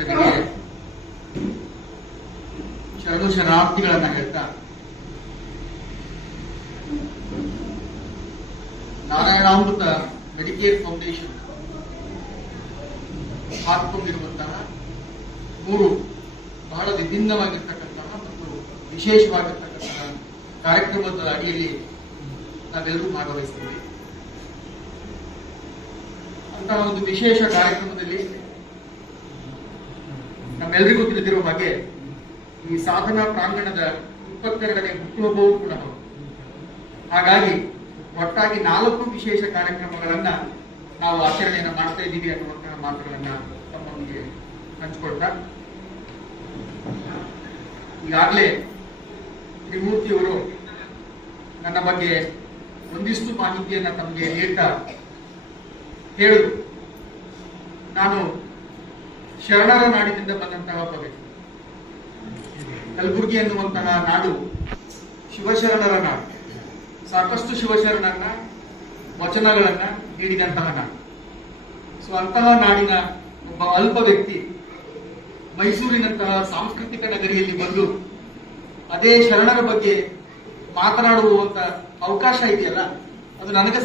ಜನರಿಗೆ ಶರಣು ಶರಣಾರ್ಥಿಗಳನ್ನ ಹೇಳ್ತಾ, ನಾರಾಯಣಾಮೃತ ಮೆಡಿಕೇರ್ ಫೌಂಡೇಶನ್ ಹಾಕಿಕೊಂಡಿರುವಂತಹ 3 ಬಹಳ ವಿಭಿನ್ನವಾಗಿರ್ತಕ್ಕಂತಹ ಮತ್ತು ವಿಶೇಷವಾಗಿರ್ತಕ್ಕಂತಹ ಕಾರ್ಯಕ್ರಮದ ಅಡಿಯಲ್ಲಿ ನಾವೆಲ್ಲರೂ ಭಾಗವಹಿಸ್ತೀವಿ. ಅಂತಹ ಒಂದು ವಿಶೇಷ ಕಾರ್ಯಕ್ರಮದಲ್ಲಿ ನಮ್ಮೆಲ್ಲರಿಗೂ ತಿಳಿದಿರುವ ಹಾಗೆ ಈ ಸಾಧನಾ ಪ್ರಾಂಗಣದ 22ನೇ ಹುಟ್ಟುಹಬ್ಬವೂ ಕೂಡ ಹೌದು. ಹಾಗಾಗಿ ಒಟ್ಟಾಗಿ 4 ವಿಶೇಷ ಕಾರ್ಯಕ್ರಮಗಳನ್ನ ನಾವು ಆಚರಣೆಯನ್ನು ಮಾಡ್ತಾ ಇದ್ದೀವಿ ಅನ್ನುವಂತಹ ಮಾತುಗಳನ್ನ ತಮ್ಮೊಂದಿಗೆ ಹಂಚಿಕೊಳ್ತಾ, ಈಗಾಗಲೇ ತ್ರಿಮೂರ್ತಿಯವರು ನನ್ನ ಬಗ್ಗೆ ಒಂದಿಷ್ಟು ಮಾಹಿತಿಯನ್ನ ತಮಗೆ ನೀಡ್ತಾ ಹೇಳಿದ್ರು. ನಾನು ಶರಣರ ನಾಡಿನಿಂದ ಬಂದಂತಹ ಒಬ್ಬ ವ್ಯಕ್ತಿ. ಕಲಬುರಗಿ ಎನ್ನುವಂತಹ ನಾಡು ಶಿವಶರಣರ ನಾಡು. ಸಾಕಷ್ಟು ಶಿವಶರಣರನ್ನ ವಚನಗಳನ್ನ ನೀಡಿದಂತಹ ನಾಡು. ಸೊ ಅಂತಹ ನಾಡಿನ ಒಬ್ಬ ಅಲ್ಪ ವ್ಯಕ್ತಿ ಮೈಸೂರಿನಂತಹ ಸಾಂಸ್ಕೃತಿಕ ನಗರಿಯಲ್ಲಿ ಬಂದು ಅದೇ ಶರಣರ ಬಗ್ಗೆ ಮಾತನಾಡುವಂತ ಅವಕಾಶ ಇದೆಯಲ್ಲ, ಅದು ನನಗೆ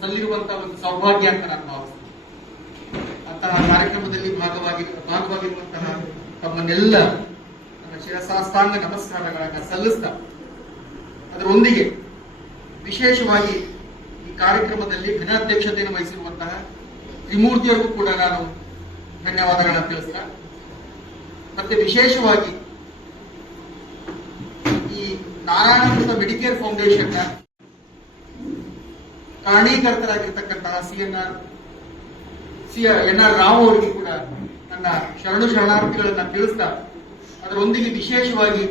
ಸಲ್ಲಿರುವಂತಹ ಒಂದು ಸೌಭಾಗ್ಯ ಅಂತ ನಾನು ಭಾವಿಸ್ತೇನೆ. ಅಂತಹ ಕಾರ್ಯಕ್ರಮದಲ್ಲಿ ಭಾಗವಾಗಿರುವಂತಹ ತಮ್ಮನ್ನೆಲ್ಲ ನನ್ನ ಶಿರಸಾಷ್ಟಾಂಗ ನಮಸ್ಕಾರಗಳನ್ನ ಸಲ್ಲಿಸ್ತಾ, ಅದರೊಂದಿಗೆ ವಿಶೇಷವಾಗಿ ಈ ಕಾರ್ಯಕ್ರಮದಲ್ಲಿ ಘನಾಧ್ಯಕ್ಷತೆಯನ್ನು ವಹಿಸಿರುವಂತಹ ತ್ರಿಮೂರ್ತಿಯವರಿಗೂ ಕೂಡ ನಾನು ಧನ್ಯವಾದಗಳನ್ನು ತಿಳಿಸ್ತಾ, ಮತ್ತೆ ವಿಶೇಷವಾಗಿ ಈ ನಾರಾಯಣಾಮೃತ ಮೆಡಿಕೇರ್ ಫೌಂಡೇಶನ್ ನ ಕಾರಣೀಕರ್ತರಾಗಿರ್ತಕ್ಕಂತಹ NR ರಾವ್ ಅವರಿಗೆ ಕೂಡ ನನ್ನ ಶರಣು ಶರಣಾರ್ಥಿಗಳನ್ನ ತಿಳಿಸ್ತಾ, ಅದರೊಂದಿಗೆ ವಿಶೇಷವಾಗಿ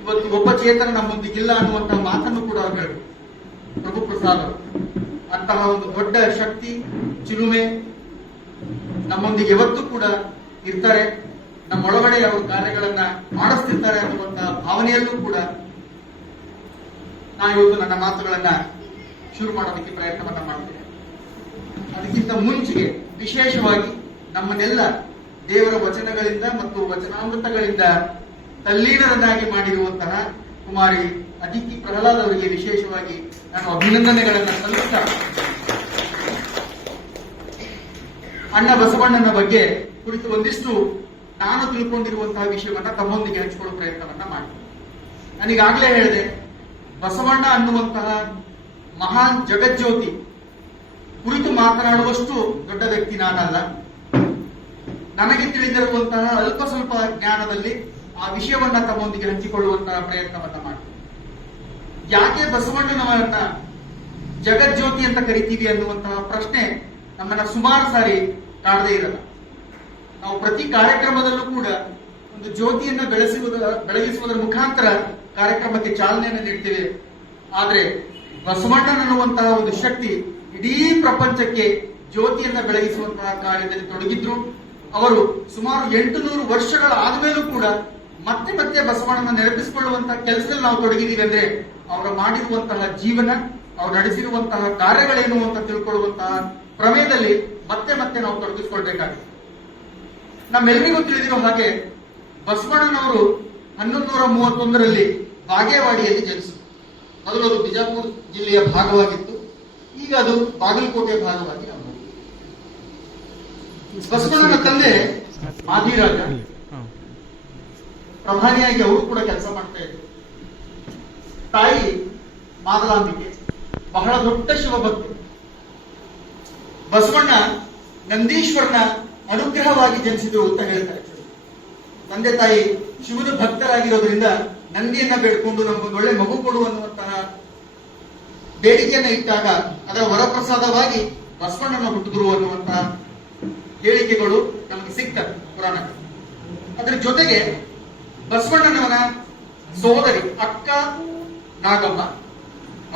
ಇವತ್ತು ಒಬ್ಬ ಚೇತನ ನಮ್ಮೊಂದಿಗಿಲ್ಲ ಅನ್ನುವಂತಹ ಮಾತನ್ನು ಕೂಡ ಅವರು ಹೇಳಿದರು. ಪ್ರಭು ಪ್ರಸಾದ್ ಅವರು ಅಂತಹ ಒಂದು ದೊಡ್ಡ ಶಕ್ತಿ ಚಿಲುಮೆ ನಮ್ಮೊಂದಿಗೆ ಯಾವತ್ತೂ ಕೂಡ ಇರ್ತಾರೆ, ನಮ್ಮೊಳಗಡೆ ಅವರು ಕಾರ್ಯಗಳನ್ನ ಮಾಡಿಸ್ತಿರ್ತಾರೆ ಅನ್ನುವಂತಹ ಭಾವನೆಯಲ್ಲೂ ಕೂಡ ನಾನು ಇವತ್ತು ನನ್ನ ಮಾತುಗಳನ್ನ ಶುರು ಮಾಡೋದಕ್ಕೆ ಪ್ರಯತ್ನವನ್ನ ಮಾಡ್ತೇನೆ. ಅದಕ್ಕಿಂತ ಮುಂಚೆಗೆ ವಿಶೇಷವಾಗಿ ನಮ್ಮನ್ನೆಲ್ಲ ದೇವರ ವಚನಗಳಿಂದ ಮತ್ತು ವಚನಾಮೃತಗಳಿಂದ ತಲ್ಲೀನರನ್ನಾಗಿ ಮಾಡಿರುವಂತಹ ಕುಮಾರಿ ಅದಿತಿ ಪ್ರಹ್ಲಾದ್ ಅವರಿಗೆ ವಿಶೇಷವಾಗಿ ನಾನು ಅಭಿನಂದನೆಗಳನ್ನು ಸಲ್ಲಿಸ್ತಾ, ಅಣ್ಣ ಬಸವಣ್ಣನ ಬಗ್ಗೆ ಕುರಿತು ಒಂದಿಷ್ಟು ನಾನು ತಿಳ್ಕೊಂಡಿರುವಂತಹ ವಿಷಯವನ್ನ ತಮ್ಮೊಂದಿಗೆ ಹಂಚಿಕೊಳ್ಳುವ ಪ್ರಯತ್ನವನ್ನ ಮಾಡ್ತೀನಿ. ನಾನೀಗಾಗಲೇ ಹೇಳಿದೆ, ಬಸವಣ್ಣ ಅನ್ನುವಂತಹ ಮಹಾನ್ ಜಗಜ್ಯೋತಿ ಕುರಿತು ಮಾತನಾಡುವಷ್ಟು ದೊಡ್ಡ ವ್ಯಕ್ತಿ ನಾನಲ್ಲ. ನನಗೆ ತಿಳಿದಿರುವಂತಹ ಅಲ್ಪ ಸ್ವಲ್ಪ ಜ್ಞಾನದಲ್ಲಿ ಆ ವಿಷಯವನ್ನ ತಮ್ಮೊಂದಿಗೆ ಹಂಚಿಕೊಳ್ಳುವಂತಹ ಪ್ರಯತ್ನವನ್ನ ಮಾಡ್ತೀನಿ. ಯಾಕೆ ಬಸವಣ್ಣನವರನ್ನ ಜಗಜ್ಯೋತಿ ಅಂತ ಕರಿತೀವಿ ಅನ್ನುವಂತಹ ಪ್ರಶ್ನೆ ನಮ್ಮನ್ನ ಸುಮಾರು ಸಾರಿ ಕಾಡದೇ ಇರಲ್ಲ. ನಾವು ಪ್ರತಿ ಕಾರ್ಯಕ್ರಮದಲ್ಲೂ ಕೂಡ ಒಂದು ಜ್ಯೋತಿಯನ್ನ ಬೆಳಗಿಸುವುದರ ಮುಖಾಂತರ ಕಾರ್ಯಕ್ರಮಕ್ಕೆ ಚಾಲನೆಯನ್ನು ನೀಡ್ತೇವೆ. ಆದ್ರೆ ಬಸವಣ್ಣನನ್ನುವಂತಹ ಒಂದು ಶಕ್ತಿ ಇಡೀ ಪ್ರಪಂಚಕ್ಕೆ ಜ್ಯೋತಿಯನ್ನ ಬೆಳಗಿಸುವಂತಹ ಕಾರ್ಯದಲ್ಲಿ ತೊಡಗಿದ್ರು. ಅವರು ಸುಮಾರು 800 ವರ್ಷಗಳ ಆದ್ಮೇಲೂ ಕೂಡ ಮತ್ತೆ ಮತ್ತೆ ಬಸವಣ್ಣನ ನೆನಪಿಸಿಕೊಳ್ಳುವಂತಹ ಕೆಲಸದಲ್ಲಿ ನಾವು ತೊಡಗಿದ್ದೀವಿ ಅಂದ್ರೆ ಅವರ ಮಾಡಿರುವಂತಹ ಜೀವನ, ಅವರು ನಡೆಸಿರುವಂತಹ ಕಾರ್ಯಗಳೇನು ಅಂತ ತಿಳ್ಕೊಳ್ಳುವಂತಹ ಪ್ರಮೇಯದಲ್ಲಿ ಮತ್ತೆ ಮತ್ತೆ ನಾವು ತೊಡಗಿಸಿಕೊಳ್ಬೇಕಾಗಿದೆ. ನಮ್ಮೆಲ್ಲರಿಗೂ ತಿಳಿದಿರೋ ಹಾಗೆ ಬಸವಣ್ಣನವರು 1131ರಲ್ಲಿ ಬಾಗೇವಾಡಿಯಲ್ಲಿ ಜನಿಸಿದರು. ಮೊದಲು ಅದು ಬಿಜಾಪುರ ಜಿಲ್ಲೆಯ ಭಾಗವಾಗಿತ್ತು, ಈಗ ಅದು ಬಾಗಲಕೋಟೆಯ ಭಾಗವಾಗಿ ನಾವು. ಬಸವಣ್ಣನ ತಂದೆ ಮಾದಿರಾಜ ಪ್ರಧಾನಿಯಾಗಿ ಅವರು ಕೂಡ ಕೆಲಸ ಮಾಡ್ತಾ ಇದ್ರು. ತಾಯಿ ಮಾದಲಾಂಬಿಕೆ ಬಹಳ ದೊಡ್ಡ ಶಿವಭಕ್ತಿ. ಬಸವಣ್ಣ ನಂದೀಶ್ವರನ ಅನುಗ್ರಹವಾಗಿ ಜನಿಸಿದ್ರು ಅಂತ ಹೇಳ್ತಾರೆ. ತಂದೆ ತಾಯಿ ಶಿವನ ಭಕ್ತರಾಗಿರೋದ್ರಿಂದ ನಂದಿಯನ್ನ ಬೇಡ್ಕೊಂಡು ನಮಗೊಂದು ಒಳ್ಳೆ ಮಗು ಕೊಡು ಅನ್ನುವಂತಹ ಬೇಡಿಕೆಯನ್ನ ಇಟ್ಟಾಗ ಅದರ ವರಪ್ರಸಾದವಾಗಿ ಬಸವಣ್ಣನ ಹುಟ್ಟಿದ್ರು ಅನ್ನುವಂತಹ ಹೇಳಿಕೆಗಳು ನಮಗೆ ಸಿಗ್ತವೆ ಪುರಾಣ. ಅದರ ಜೊತೆಗೆ ಬಸವಣ್ಣನವನ ಸೋದರಿ ಅಕ್ಕ ನಾಗಮ್ಮ,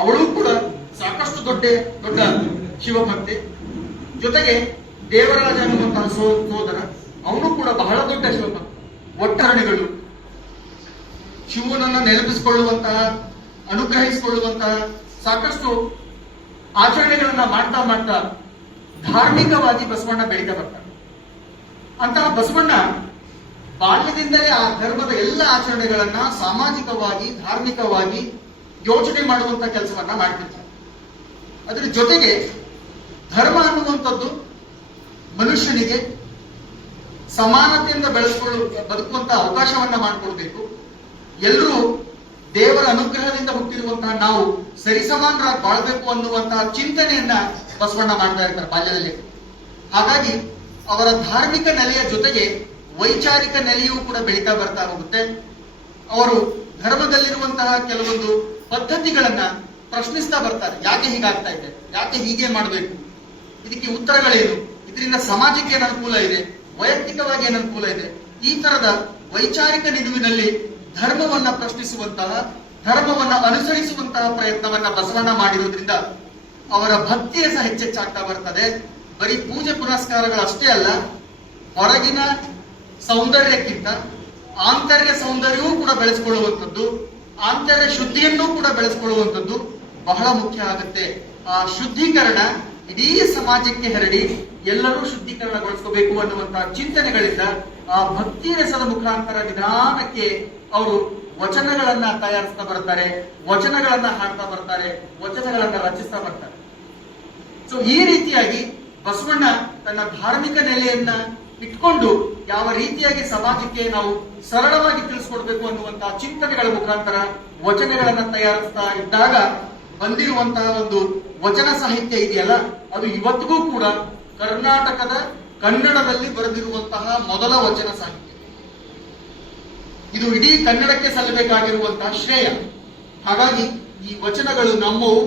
ಅವಳು ಕೂಡ ಸಾಕಷ್ಟು ದೊಡ್ಡ ಶಿವಭಕ್ತೆ. ಜೊತೆಗೆ ದೇವರಾಜ ಅನ್ನುವಂತಹ ಸೋದರ, ಅವನು ಕೂಡ ಬಹಳ ದೊಡ್ಡ ಶಿವಭಕ್ತ. ಒಟ್ಟಾರಣೆಗಳು ಶಿವನನ್ನ ನೆನಪಿಸಿಕೊಳ್ಳುವಂತಹ, ಅನುಗ್ರಹಿಸಿಕೊಳ್ಳುವಂತಹ ಸಾಕಷ್ಟು ಆಚರಣೆಗಳನ್ನ ಮಾಡ್ತಾ ಧಾರ್ಮಿಕವಾಗಿ ಬಸವಣ್ಣ ಬೆಳೀತಾ ಬರ್ತಾರೆ. ಅಂತಹ ಬಸವಣ್ಣ ಬಾಲ್ಯದಿಂದಲೇ ಆ ಧರ್ಮದ ಎಲ್ಲ ಆಚರಣೆಗಳನ್ನ ಸಾಮಾಜಿಕವಾಗಿ, ಧಾರ್ಮಿಕವಾಗಿ ಯೋಚನೆ ಮಾಡುವಂತ ಕೆಲಸವನ್ನ ಮಾಡ್ತಿರ್ತಾರೆ. ಅದರ ಜೊತೆಗೆ ಧರ್ಮ ಅನ್ನುವಂಥದ್ದು ಮನುಷ್ಯನಿಗೆ ಸಮಾನತೆಯಿಂದ ಬದುಕುವಂತ ಅವಕಾಶವನ್ನ ಮಾಡಿಕೊಡ್ಬೇಕು. ಎಲ್ಲರೂ ದೇವರ ಅನುಗ್ರಹದಿಂದ ಹುಟ್ಟಿರುವಂತಹ ನಾವು ಸರಿಸಮಾನರಾಗಿ ಬಾಳ್ಬೇಕು ಅನ್ನುವಂತಹ ಚಿಂತನೆಯನ್ನ ಬಸವಣ್ಣ ಮಾಡ್ತಾ ಇರ್ತಾರೆ ಬಾಲ್ಯದಲ್ಲಿ. ಹಾಗಾಗಿ ಅವರ ಧಾರ್ಮಿಕ ನೆಲೆಯ ಜೊತೆಗೆ ವೈಚಾರಿಕ ನೆಲೆಯೂ ಕೂಡ ಬೆಳೀತಾ ಬರ್ತಾ ಹೋಗುತ್ತೆ. ಅವರು ಧರ್ಮದಲ್ಲಿರುವಂತಹ ಕೆಲವೊಂದು ಪದ್ಧತಿಗಳನ್ನ ಪ್ರಶ್ನಿಸ್ತಾ ಬರ್ತಾರೆ. ಯಾಕೆ ಹೀಗಾಗ್ತಾ ಇದೆ, ಯಾಕೆ ಹೀಗೆ ಮಾಡಬೇಕು, ಇದಕ್ಕೆ ಉತ್ತರಗಳೇನು, ಇದರಿಂದ ಸಮಾಜಕ್ಕೆ ಏನು ಅನುಕೂಲ ಇದೆ, ವೈಯಕ್ತಿಕವಾಗಿ ಏನು ಅನುಕೂಲ ಇದೆ, ಈ ತರದ ವೈಚಾರಿಕ ನಿಲುವಿನಲ್ಲಿ ಧರ್ಮವನ್ನ ಪ್ರಶ್ನಿಸುವಂತಹ, ಧರ್ಮವನ್ನ ಅನುಸರಿಸುವಂತಹ ಪ್ರಯತ್ನವನ್ನ ಬಸವಣ್ಣ ಮಾಡಿರೋದ್ರಿಂದ ಅವರ ಭಕ್ತಿಯ ಸಹ ಹೆಚ್ಚೆಚ್ಚಾಗ್ತಾ ಬರ್ತದೆ. ಬರೀ ಪೂಜೆ ಪುನಸ್ಕಾರಗಳು ಅಷ್ಟೇ ಅಲ್ಲ, ಹೊರಗಿನ ಸೌಂದರ್ಯಕ್ಕಿಂತ ಆಂತರ್ಯ ಸೌಂದರ್ಯವೂ ಕೂಡ ಬೆಳೆಸ್ಕೊಳ್ಳುವಂಥದ್ದು, ಆಂತರ್ಯ ಶುದ್ಧಿಯನ್ನೂ ಕೂಡ ಬೆಳೆಸ್ಕೊಳ್ಳುವಂಥದ್ದು ಬಹಳ ಮುಖ್ಯ ಆಗುತ್ತೆ. ಆ ಶುದ್ಧೀಕರಣ ಇಡೀ ಸಮಾಜಕ್ಕೆ ಹರಡಿ ಎಲ್ಲರೂ ಶುದ್ಧೀಕರಣಗೊಳಿಸಬೇಕು ಅನ್ನುವಂತಹ ಚಿಂತನೆಗಳಿಂದ ಆ ಭಕ್ತಿ ರಸದ ಮುಖಾಂತರ ನಿಧಾನಕ್ಕೆ ಅವರು ವಚನಗಳನ್ನ ತಯಾರಿಸ್ತಾ ಬರ್ತಾರೆ, ವಚನಗಳನ್ನ ಹಾಡ್ತಾ ಬರ್ತಾರೆ, ವಚನಗಳನ್ನ ರಚಿಸ್ತಾ ಬರ್ತಾರೆ. ಸೊ ಈ ರೀತಿಯಾಗಿ ಬಸವಣ್ಣ ತನ್ನ ಧಾರ್ಮಿಕ ನೆಲೆಯನ್ನ ಇಟ್ಕೊಂಡು ಯಾವ ರೀತಿಯಾಗಿ ಸಮಾಜಕ್ಕೆ ನಾವು ಸರಳವಾಗಿ ತಿಳಿಸ್ಕೊಡ್ಬೇಕು ಅನ್ನುವಂತಹ ಚಿಂತನೆಗಳ ಮುಖಾಂತರ ವಚನಗಳನ್ನ ತಯಾರಿಸ್ತಾ ಇದ್ದಾಗ ಬಂದಿರುವಂತಹ ಒಂದು ವಚನ ಸಾಹಿತ್ಯ ಇದೆಯಲ್ಲ, ಅದು ಇವತ್ತಿಗೂ ಕೂಡ ಕರ್ನಾಟಕದ ಕನ್ನಡದಲ್ಲಿ ಬರೆದಿರುವಂತಹ ಮೊದಲ ವಚನ ಸಾಹಿತ್ಯ. ಇದು ಇಡೀ ಕನ್ನಡಕ್ಕೆ ಸಲ್ಲಬೇಕಾಗಿರುವಂತಹ ಶ್ರೇಯ. ಹಾಗಾಗಿ ಈ ವಚನಗಳು ನಮ್ಮವು,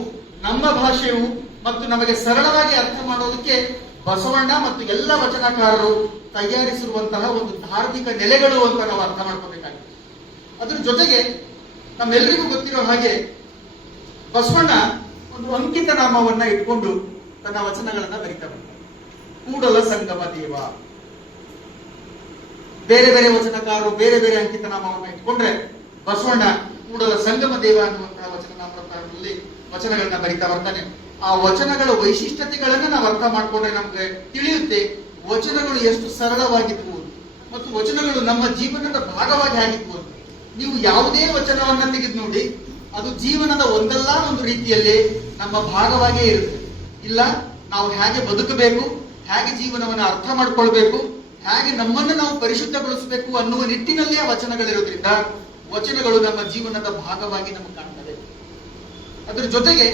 ನಮ್ಮ ಭಾಷೆಯು ಮತ್ತು ನಮಗೆ ಸರಳವಾಗಿ ಅರ್ಥ ಮಾಡೋದಕ್ಕೆ ಬಸವಣ್ಣ ಮತ್ತು ಎಲ್ಲ ವಚನಕಾರರು ತಯಾರಿಸಿರುವಂತಹ ಒಂದು ಧಾರ್ಮಿಕ ನೆಲೆಗಳು ಅಂತ ನಾವು ಅರ್ಥ ಮಾಡ್ಕೋಬೇಕಾಗಿದೆ. ಅದ್ರ ಜೊತೆಗೆ ನಮ್ಮೆಲ್ಲರಿಗೂ ಗೊತ್ತಿರೋ ಹಾಗೆ ಬಸವಣ್ಣ ಒಂದು ಅಂಕಿತ ನಾಮವನ್ನ ಇಟ್ಕೊಂಡು ತನ್ನ ವಚನಗಳನ್ನ ಬರೀತಾ ಬರ್ತಾರೆ. ಕೂಡಲ ಸಂಗಮ ದೇವ. ಬೇರೆ ಬೇರೆ ವಚನಕಾರರು ಬೇರೆ ಬೇರೆ ಅಂಕಿತ ನಾಮವನ್ನ ಇಟ್ಕೊಂಡ್ರೆ ಬಸವಣ್ಣ ಕೂಡಲ ಸಂಗಮ ದೇವ ಅನ್ನುವಂತಹ ವಚನನಾಮದಲ್ಲಿ ವಚನಗಳನ್ನ ಬರೀತಾ ಬರ್ತಾನೆ. ಆ ವಚನಗಳ ವೈಶಿಷ್ಟ್ಯತೆಗಳನ್ನ ನಾವು ಅರ್ಥ ಮಾಡ್ಕೊಂಡ್ರೆ ನಮ್ಗೆ ತಿಳಿಯುತ್ತೆ ವಚನಗಳು ಎಷ್ಟು ಸರಳವಾಗಿದ್ವು ಮತ್ತು ವಚನಗಳು ನಮ್ಮ ಜೀವನದ ಭಾಗವಾಗಿ ಆಗಿದ್ವು ಅಂತ. ನೀವು ಯಾವುದೇ ವಚನವನ್ನ ತೆಗೆದು ನೋಡಿ, ಅದು ಜೀವನದ ಒಂದಲ್ಲ ಒಂದು ರೀತಿಯಲ್ಲಿ ನಮ್ಮ ಭಾಗವಾಗಿಯೇ ಇರುತ್ತೆ. ಇಲ್ಲ, ನಾವು ಹೇಗೆ ಬದುಕಬೇಕು, ಹೇಗೆ ಜೀವನವನ್ನು ಅರ್ಥ ಮಾಡ್ಕೊಳ್ಬೇಕು, ಹೇಗೆ ನಮ್ಮನ್ನು ನಾವು ಪರಿಶುದ್ಧಗೊಳಿಸಬೇಕು ಅನ್ನುವ ನಿಟ್ಟಿನಲ್ಲೇ ವಚನಗಳಿರೋದ್ರಿಂದ ವಚನಗಳು ನಮ್ಮ ಜೀವನದ ಭಾಗವಾಗಿ ನಮಗೆ ಕಾಣ್ತದೆ. ಅದ್ರ ಜೊತೆಗೆ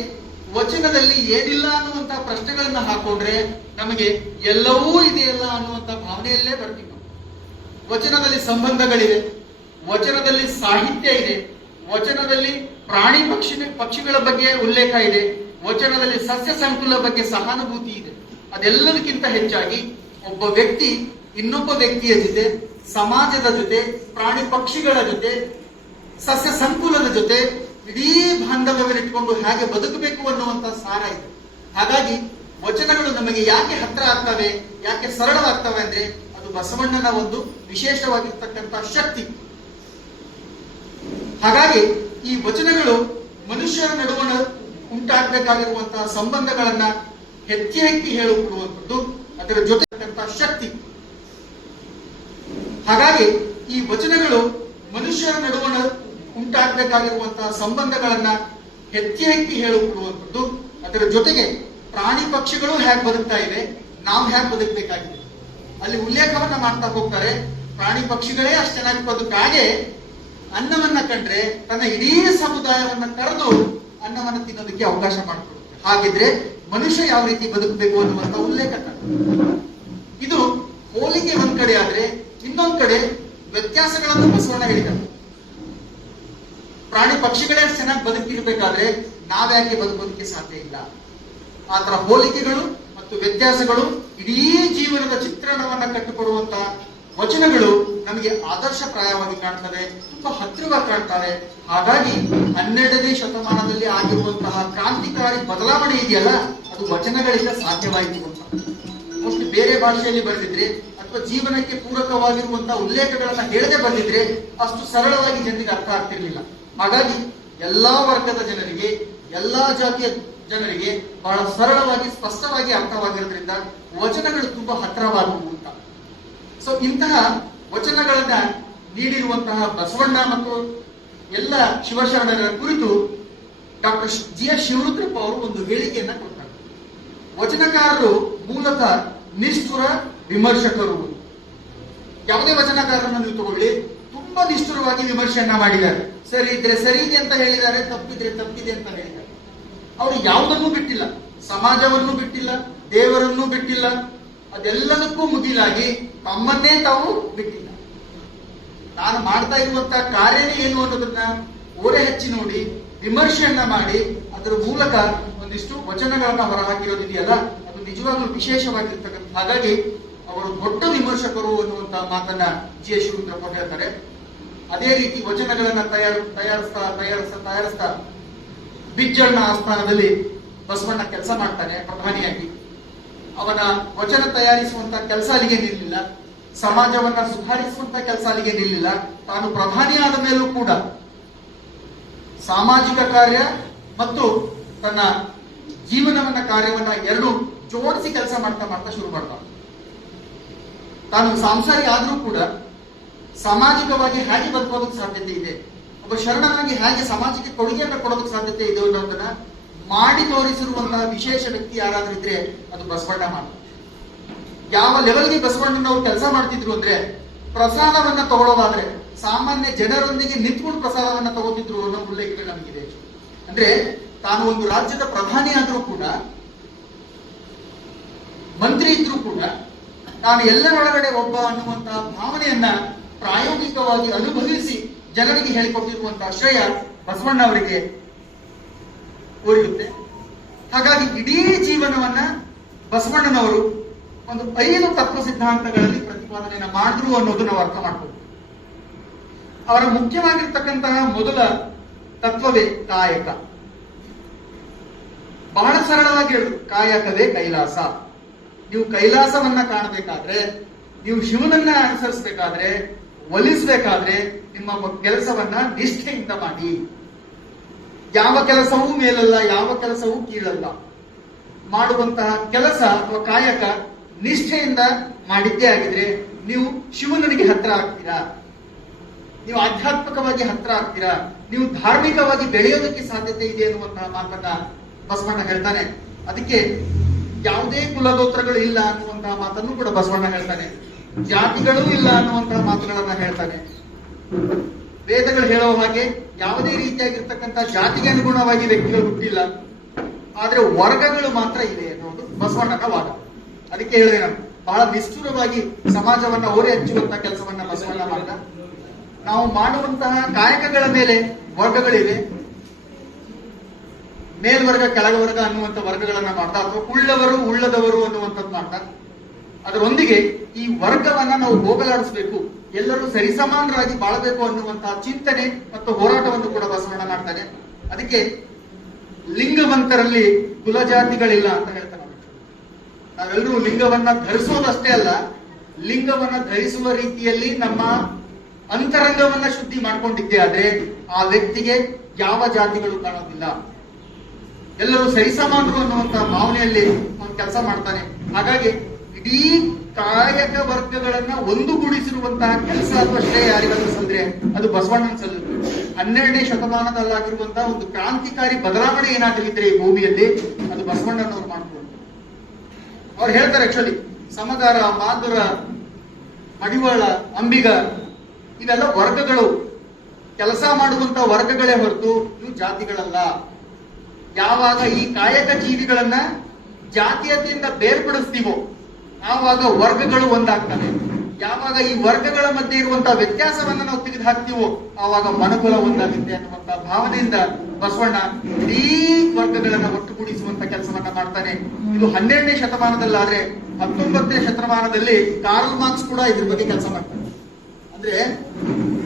ವಚನದಲ್ಲಿ ಏನಿಲ್ಲ ಅನ್ನುವಂತಹ ಪ್ರಶ್ನೆಗಳನ್ನ ಹಾಕೊಂಡ್ರೆ ನಮಗೆ ಎಲ್ಲವೂ ಇದೆಯಲ್ಲ ಅನ್ನುವಂತಹ ಭಾವನೆಯಲ್ಲೇ ಬರ್ತೀವಿ ನಾವು. ವಚನದಲ್ಲಿ ಸಂಬಂಧಗಳಿವೆ, ವಚನದಲ್ಲಿ ಸಾಹಿತ್ಯ ಇದೆ, ವಚನದಲ್ಲಿ ಪ್ರಾಣಿ ಪಕ್ಷಿಗಳ ಬಗ್ಗೆ ಉಲ್ಲೇಖ ಇದೆ, ವಚನದಲ್ಲಿ ಸಸ್ಯ ಸಂಕುಲ ಬಗ್ಗೆ ಸಹಾನುಭೂತಿ ಇದೆ. ಅದೆಲ್ಲದಕ್ಕಿಂತ ಹೆಚ್ಚಾಗಿ ಒಬ್ಬ ವ್ಯಕ್ತಿ ಇನ್ನೊಬ್ಬ ವ್ಯಕ್ತಿಯ ಜೊತೆ, ಸಮಾಜದ ಜೊತೆ, ಪ್ರಾಣಿ ಪಕ್ಷಿಗಳ ಜೊತೆ, ಸಸ್ಯ ಸಂಕುಲದ ಜೊತೆ ಇಡೀ ಬಾಂಧವ್ಯವಿಟ್ಕೊಂಡು ಹೇಗೆ ಬದುಕಬೇಕು ಅನ್ನುವಂತಹ ಸಾರ ಇದೆ. ಹಾಗಾಗಿ ವಚನಗಳು ನಮಗೆ ಯಾಕೆ ಹತ್ರ ಆಗ್ತವೆ, ಯಾಕೆ ಸರಳವಾಗ್ತವೆ ಅಂದ್ರೆ ಅದು ಬಸವಣ್ಣನ ಒಂದು ವಿಶೇಷವಾಗಿರ್ತಕ್ಕಂತಹ ಶಕ್ತಿ. ಹಾಗಾಗಿ ಈ ವಚನಗಳು ಮನುಷ್ಯರ ನಡುವಣ ಉಂಟಾಗಬೇಕಾಗಿರುವಂತಹ ಸಂಬಂಧಗಳನ್ನ ಎತ್ತಿ ಎತ್ತಿ ಹೇಳಿಕೊಡುವಂಥದ್ದು, ಅದರ ಜೊತೆ ಶಕ್ತಿ. ಹಾಗಾಗಿ ಈ ವಚನಗಳು ಮನುಷ್ಯರ ನಡುವಣ ಉಂಟಾಗಬೇಕಾಗಿರುವಂತಹ ಸಂಬಂಧಗಳನ್ನ ಎತ್ತಿ ಎತ್ತಿ ಹೇಳಿಕೊಡುವಂಥದ್ದು, ಅದರ ಜೊತೆಗೆ ಪ್ರಾಣಿ ಪಕ್ಷಿಗಳು ಹೇಗೆ ಬದುಕ್ತಾ ಇವೆ, ನಾವು ಹೇಗೆ ಬದುಕಬೇಕಾಗಿದೆ ಅಲ್ಲಿ ಉಲ್ಲೇಖವನ್ನ ಮಾಡ್ತಾ ಹೋಗ್ತಾರೆ. ಪ್ರಾಣಿ ಪಕ್ಷಿಗಳೇ ಅಷ್ಟು ಚೆನ್ನಾಗಿ ಬದುಕಾಗೆ ಅನ್ನವನ್ನ ಕಂಡ್ರೆ ತನ್ನ ಇಡೀ ಸಮುದಾಯವನ್ನ ಕರೆದು ಅನ್ನವನ್ನ ತಿನ್ನೋದಕ್ಕೆ ಅವಕಾಶ ಮಾಡಿಕೊಡುತ್ತೆ. ಹಾಗಿದ್ರೆ ಮನುಷ್ಯ ಯಾವ ರೀತಿ ಬದುಕಬೇಕು ಅನ್ನುವಂತ ಉಲ್ಲೇಖ. ಇದು ಹೋಲಿಕೆ ಒಂದ್ ಕಡೆ ಆದ್ರೆ, ಇನ್ನೊಂದ್ ಕಡೆ ವ್ಯತ್ಯಾಸಗಳನ್ನು ಬಸವಣ್ಣ ಹೇಳಿದ್ದಾರೆ. ಪ್ರಾಣಿ ಪಕ್ಷಿಗಳೇ ಚೆನ್ನಾಗಿ ಬದುಕಿರ್ಬೇಕಾದ್ರೆ ನಾವ್ಯಾಕೆ ಬದುಕೋದಕ್ಕೆ ಸಾಧ್ಯ ಇಲ್ಲ. ಆತರ ಹೋಲಿಕೆಗಳು ಮತ್ತು ವ್ಯತ್ಯಾಸಗಳು ಇಡೀ ಜೀವನದ ಚಿತ್ರಣವನ್ನ ಕಟ್ಟಿಕೊಡುವಂತಹ ವಚನಗಳು ನಮಗೆ ಆದರ್ಶಪ್ರಾಯವಾಗಿ ಕಾಣ್ತವೆ, ತುಂಬಾ ಹತ್ತಿರವಾಗಿ ಕಾಣ್ತವೆ. ಹಾಗಾಗಿ 12ನೇ ಶತಮಾನದಲ್ಲಿ ಆಗಿರುವಂತಹ ಕ್ರಾಂತಿಕಾರಿ ಬದಲಾವಣೆ ಇದೆಯಲ್ಲ, ಅದು ವಚನಗಳಿಂದ ಸಾಧ್ಯವಾಯಿತು ಅಂತ. ಮೋಸ್ಟ್ಲಿ ಬೇರೆ ಭಾಷೆಯಲ್ಲಿ ಬರೆದಿದ್ರೆ ಅಥವಾ ಜೀವನಕ್ಕೆ ಪೂರಕವಾಗಿರುವಂತಹ ಉಲ್ಲೇಖಗಳನ್ನ ಹೇಳದೆ ಬಂದಿದ್ರೆ ಅಷ್ಟು ಸರಳವಾಗಿ ಜನರಿಗೆ ಅರ್ಥ ಆಗ್ತಿರ್ಲಿಲ್ಲ. ಹಾಗಾಗಿ ಎಲ್ಲಾ ವರ್ಗದ ಜನರಿಗೆ, ಎಲ್ಲಾ ಜಾತಿಯ ಜನರಿಗೆ ಬಹಳ ಸರಳವಾಗಿ ಸ್ಪಷ್ಟವಾಗಿ ಅರ್ಥವಾಗಿರೋದ್ರಿಂದ ವಚನಗಳು ತುಂಬಾ ಹತ್ತಿರವಾಗುವು ಅಂತ. ಸೊ ಇಂತಹ ವಚನಗಳನ್ನ ನೀಡಿರುವಂತಹ ಬಸವಣ್ಣ ಮತ್ತು ಎಲ್ಲ ಶಿವಶರಣರ ಕುರಿತು ಡಾಕ್ಟರ್ ಜಿ.ಎಸ್. ಶಿವರುದ್ರಪ್ಪ ಅವರು ಒಂದು ಹೇಳಿಕೆಯನ್ನ ಕೊಡ್ತಾರೆ. ವಚನಕಾರರು ಮೂಲತಃ ನಿಷ್ಠುರ ವಿಮರ್ಶಕರು. ಯಾವುದೇ ವಚನಕಾರರನ್ನು ನೀವು ತಗೊಳ್ಳಿ, ತುಂಬಾ ನಿಷ್ಠುರವಾಗಿ ವಿಮರ್ಶೆಯನ್ನ ಮಾಡಿದ್ದಾರೆ. ಸರಿ ಇದ್ರೆ ಸರಿ ಇದೆ ಅಂತ ಹೇಳಿದ್ದಾರೆ, ತಪ್ಪಿದ್ರೆ ತಪ್ಪಿದೆ ಅಂತ ಹೇಳಿದ್ದಾರೆ. ಅವರು ಯಾವುದನ್ನೂ ಬಿಟ್ಟಿಲ್ಲ, ಸಮಾಜವನ್ನು ಬಿಟ್ಟಿಲ್ಲ, ದೇವರನ್ನೂ ಬಿಟ್ಟಿಲ್ಲ, ಅದೆಲ್ಲದಕ್ಕೂ ಮುಗಿಲಾಗಿ ತಮ್ಮನ್ನೇ ತಾವು ಬಿಟ್ಟಿಲ್ಲ. ನಾನು ಮಾಡ್ತಾ ಇರುವಂತಹ ಕಾರ್ಯನೇ ಏನು ಅನ್ನೋದನ್ನ ಓರೆ ಹಚ್ಚಿ ನೋಡಿ, ವಿಮರ್ಶೆಯನ್ನ ಮಾಡಿ, ಅದರ ಮೂಲಕ ಒಂದಿಷ್ಟು ವಚನಗಳನ್ನ ಹೊರಹಾಕಿರೋದಿದೆಯಲ್ಲ, ಅದು ನಿಜವಾಗ್ಲೂ ವಿಶೇಷವಾಗಿರ್ತಕ್ಕಂಥ. ಹಾಗಾಗಿ ಅವರು ದೊಡ್ಡ ವಿಮರ್ಶಕರು ಅನ್ನುವಂತಹ ಮಾತನ್ನ ಜಿ.ಎಸ್. ಶಿವರುದ್ರಪ್ಪ ಹೇಳ್ತಾರೆ. ಅದೇ ರೀತಿ ವಚನಗಳನ್ನ ತಯಾರಿಸ್ತಾ ಬಿಜ್ಜಣ್ಣ ಆಸ್ಥಾನದಲ್ಲಿ ಬಸವಣ್ಣ ಕೆಲಸ ಮಾಡ್ತಾನೆ ಪ್ರಧಾನಿಯಾಗಿ. ಅವನ ವಚನ ತಯಾರಿಸುವಂತ ಕೆಲಸ ಅಲ್ಲಿಗೆ ನಿಲ್ಲಿಲ್ಲ, ಸಮಾಜವನ್ನ ಸುಧಾರಿಸುವಂತ ಕೆಲಸ ಅಲ್ಲಿಗೆ ನಿಲ್ಲಿಲ್ಲ. ತಾನು ಪ್ರಧಾನಿಯಾದ ಮೇಲೂ ಕೂಡ ಸಾಮಾಜಿಕ ಕಾರ್ಯ ಮತ್ತು ತನ್ನ ಕಾರ್ಯವನ್ನ ಎರಡು ಜೋಡಿಸಿ ಕೆಲಸ ಮಾಡ್ತಾ ಶುರು ಮಾಡ್ತಾನೆ. ತಾನು ಸಂಸಾರಿ ಆದ್ರೂ ಕೂಡ ಸಾಮಾಜಿಕವಾಗಿ ಹೇಗೆ ಬದುಕೋದಕ್ಕೆ ಸಾಧ್ಯತೆ ಇದೆ, ಒಬ್ಬ ಶರಣನಾಗಿ ಹೇಗೆ ಸಮಾಜಕ್ಕೆ ಕೊಡುಗೆಯನ್ನು ಕೊಡೋದಕ್ಕೆ ಸಾಧ್ಯತೆ ಇದೆ ಅನ್ನೋದನ್ನ ಮಾಡಿ ತೋರಿಸಿರುವಂತಹ ವಿಶೇಷ ವ್ಯಕ್ತಿ ಯಾರಾದ್ರೂ ಇದ್ರೆ ಅದು ಬಸವಣ್ಣ ಮಾತ್ರ. ಯಾವ ಲೆವೆಲ್ಗೆ ಬಸವಣ್ಣನವರು ಕೆಲಸ ಮಾಡ್ತಿದ್ರು ಅಂದ್ರೆ, ಪ್ರಸಾದವನ್ನ ತಗೊಳ್ಳೋದಾದ್ರೆ ಸಾಮಾನ್ಯ ಜನರೊಂದಿಗೆ ನಿಂತ್ಕೊಂಡು ಪ್ರಸಾದವನ್ನ ತಗೋತಿದ್ರು ಅನ್ನೋ ಉಲ್ಲೇಖಗಳು ನಮಗಿದೆ. ಅಂದ್ರೆ ತಾನು ಒಂದು ರಾಜ್ಯದ ಪ್ರಧಾನಿ ಆದ್ರೂ ಕೂಡ, ಮಂತ್ರಿ ಇದ್ರೂ ಕೂಡ, ತಾನು ಎಲ್ಲರೊಳಗಡೆ ಒಬ್ಬ ಅನ್ನುವಂತಹ ಭಾವನೆಯನ್ನ ಪ್ರಾಯೋಗಿಕವಾಗಿ ಅನುಭವಿಸಿ ಜನರಿಗೆ ಹೇಳಿಕೊಟ್ಟಿರುವಂತಹ ಶ್ರೇಯ ಬಸವಣ್ಣ ಅವರಿಗೆ ಓರಿಯುತ್ತೆ. ಹಾಗಾಗಿ ಇಡೀ ಜೀವನವನ್ನ ಬಸವಣ್ಣನವರು ಒಂದು 5 ತತ್ವ ಸಿದ್ಧಾಂತಗಳಲ್ಲಿ ಪ್ರತಿಪಾದನೆಯನ್ನ ಮಾಡಿದ್ರು ಅನ್ನೋದು ನಾವು ಅರ್ಥ ಮಾಡ್ಬೋದು. ಅವರ ಮುಖ್ಯವಾಗಿರ್ತಕ್ಕಂತಹ ಮೊದಲ ತತ್ವವೇ ಕಾಯಕ. ಬಹಳ ಸರಳವಾಗಿ ಹೇಳಿದ್ರು, ಕಾಯಕವೇ ಕೈಲಾಸ. ನೀವು ಕೈಲಾಸವನ್ನ ಕಾಣಬೇಕಾದ್ರೆ, ನೀವು ಶಿವನನ್ನ ಅನುಸರಿಸಬೇಕಾದ್ರೆ, ಒಲಿಸಬೇಕಾದ್ರೆ ನಿಮ್ಮ ಕೆಲಸವನ್ನ ನಿಷ್ಠೆಯಿಂದ ಮಾಡಿ. ಯಾವ ಕೆಲಸವೂ ಮೇಲಲ್ಲ, ಯಾವ ಕೆಲಸವೂ ಕೀಳಲ್ಲ. ಮಾಡುವಂತಹ ಕೆಲಸ ಅಥವಾ ಕಾಯಕ ನಿಷ್ಠೆಯಿಂದ ಮಾಡಿದ್ದೇ ಆಗಿದ್ರೆ ನೀವು ಶಿವನಿಗೆ ಹತ್ರ ಆಗ್ತೀರಾ, ನೀವು ಆಧ್ಯಾತ್ಮಿಕವಾಗಿ ಹತ್ರ ಆಗ್ತೀರಾ, ನೀವು ಧಾರ್ಮಿಕವಾಗಿ ಬೆಳೆಯೋದಕ್ಕೆ ಸಾಧ್ಯತೆ ಇದೆ ಅನ್ನುವಂತಹ ಮಾತನ್ನ ಬಸವಣ್ಣ ಹೇಳ್ತಾನೆ. ಅದಕ್ಕೆ ಯಾವುದೇ ಕುಲಗೋತ್ರಗಳು ಇಲ್ಲ ಅನ್ನುವಂತಹ ಮಾತನ್ನು ಕೂಡ ಬಸವಣ್ಣ ಹೇಳ್ತಾನೆ. ಜಾತಿಗಳೂ ಇಲ್ಲ ಅನ್ನುವಂತಹ ಮಾತುಗಳನ್ನ ಹೇಳ್ತಾನೆ. ವೇದಗಳು ಹೇಳೋ ಹಾಗೆ ಯಾವುದೇ ರೀತಿಯಾಗಿರ್ತಕ್ಕಂಥ ಜಾತಿಗೆ ಅನುಗುಣವಾಗಿ ವ್ಯಕ್ತಿಗಳು ಹುಟ್ಟಿಲ್ಲ, ಆದ್ರೆ ವರ್ಗಗಳು ಮಾತ್ರ ಇವೆ ಅನ್ನೋದು ಬಸವಣ್ಣನ ವಾದ. ಅದಕ್ಕೆ ಹೇಳಿದೆ ನಾನು, ಬಹಳ ನಿಷ್ಠುರವಾಗಿ ಸಮಾಜವನ್ನ ಓರೆ ಹಚ್ಚುವಂತಹ ಕೆಲಸವನ್ನ ಬಸವಣ್ಣ ಮಾಡ್ದ. ನಾವು ಮಾಡುವಂತಹ ಕಾಯಕಗಳ ಮೇಲೆ ವರ್ಗಗಳಿವೆ, ಮೇಲ್ವರ್ಗ ಕೆಳಗವರ್ಗ ಅನ್ನುವಂಥ ವರ್ಗಗಳನ್ನ ಮಾಡ್ದ, ಅಥವಾ ಉಳ್ಳವರು ಉಳ್ಳದವರು ಅನ್ನುವಂಥದ್ದು ಮಾಡ್ದ. ಅದರೊಂದಿಗೆ ಈ ವರ್ಗವನ್ನ ನಾವು ಹೋಗಲಾಡಿಸಬೇಕು, ಎಲ್ಲರೂ ಸರಿಸಮಾನರಾಗಿ ಬಾಳಬೇಕು ಅನ್ನುವಂತಹ ಚಿಂತನೆ ಮತ್ತು ಹೋರಾಟವನ್ನು ಕೂಡ ಬಸವಣ್ಣ ಮಾಡ್ತಾನೆ. ಅದಕ್ಕೆ ಲಿಂಗವಂತರಲ್ಲಿ ಕುಲಜಾತಿಗಳಿಲ್ಲ ಅಂತ ಹೇಳ್ತಾನೆ. ನಾವೆಲ್ಲರೂ ಲಿಂಗವನ್ನ ಧರಿಸೋದಷ್ಟೇ ಅಲ್ಲ, ಲಿಂಗವನ್ನ ಧರಿಸುವ ರೀತಿಯಲ್ಲಿ ನಮ್ಮ ಅಂತರಂಗವನ್ನ ಶುದ್ಧಿ ಮಾಡ್ಕೊಂಡಿದ್ದೆ ಆದ್ರೆ ಆ ವ್ಯಕ್ತಿಗೆ ಯಾವ ಜಾತಿಗಳು ಕಾಣೋದಿಲ್ಲ, ಎಲ್ಲರೂ ಸರಿಸಮಾನರು ಅನ್ನುವಂತಹ ಭಾವನೆಯಲ್ಲಿ ಅವನು ಕೆಲಸ ಮಾಡ್ತಾನೆ. ಹಾಗಾಗಿ ಇಡೀ ಕಾಯಕ ವರ್ಗಗಳನ್ನ ಒಂದುಗೂಡಿಸಿರುವಂತಹ ಕೆಲಸ ಅಥವಾ ಶ್ರೇಯ ಯಾರಿಗಾದ್ರೂ ಸಲ್ಲಿದ್ರೆ ಅದು ಬಸವಣ್ಣನ ಸಲ್ಲುತ್ತೆ. 12ನೇ ಶತಮಾನದಲ್ಲಾಗಿರುವಂತಹ ಒಂದು ಕ್ರಾಂತಿಕಾರಿ ಬದಲಾವಣೆ ಏನಾದ್ರೂ ಇದ್ರೆ ಈ ಭೂಮಿಯಲ್ಲಿ ಅದು ಬಸವಣ್ಣನವ್ರು ಮಾಡ್ತಾರೆ. ಅವ್ರು ಹೇಳ್ತಾರೆ, ಆಕ್ಚುಲಿ ಸಮಗಾರ, ಮಾಧುರ, ಮಡಿವಾಳ, ಅಂಬಿಗ ಇವೆಲ್ಲ ವರ್ಗಗಳು, ಕೆಲಸ ಮಾಡುವಂತ ವರ್ಗಗಳೇ ಹೊರತು ಇವು ಜಾತಿಗಳಲ್ಲ. ಯಾವಾಗ ಈ ಕಾಯಕ ಜೀವಿಗಳನ್ನ ಜಾತೀಯತೆಯಿಂದ ಬೇರ್ಪಡಿಸ್ತೀವೋ ಆವಾಗ ವರ್ಗಗಳು ಒಂದಾಗ್ತವೆ. ಯಾವಾಗ ಈ ವರ್ಗಗಳ ಮಧ್ಯೆ ಇರುವಂತಹ ವ್ಯತ್ಯಾಸವನ್ನ ನಾವು ತೆಗೆದು ಹಾಕ್ತೀವೋ ಆವಾಗ ಮನುಕುಲ ಒಂದಾಗುತ್ತೆ ಅನ್ನುವಂತ ಭಾವನೆಯಿಂದ ಬಸವಣ್ಣ ಇಡೀ ವರ್ಗಗಳನ್ನ ಒಟ್ಟುಗೂಡಿಸುವಂತ ಕೆಲಸವನ್ನ ಮಾಡ್ತಾನೆ. ಇದು 12ನೇ ಶತಮಾನದಲ್ಲಾದ್ರೆ 19ನೇ ಶತಮಾನದಲ್ಲಿ ಕಾರ್ಲ್ ಮಾರ್ಕ್ಸ್ ಕೂಡ ಇದ್ರ ಬಗ್ಗೆ ಕೆಲಸ ಮಾಡ್ತಾನೆ. ಅಂದ್ರೆ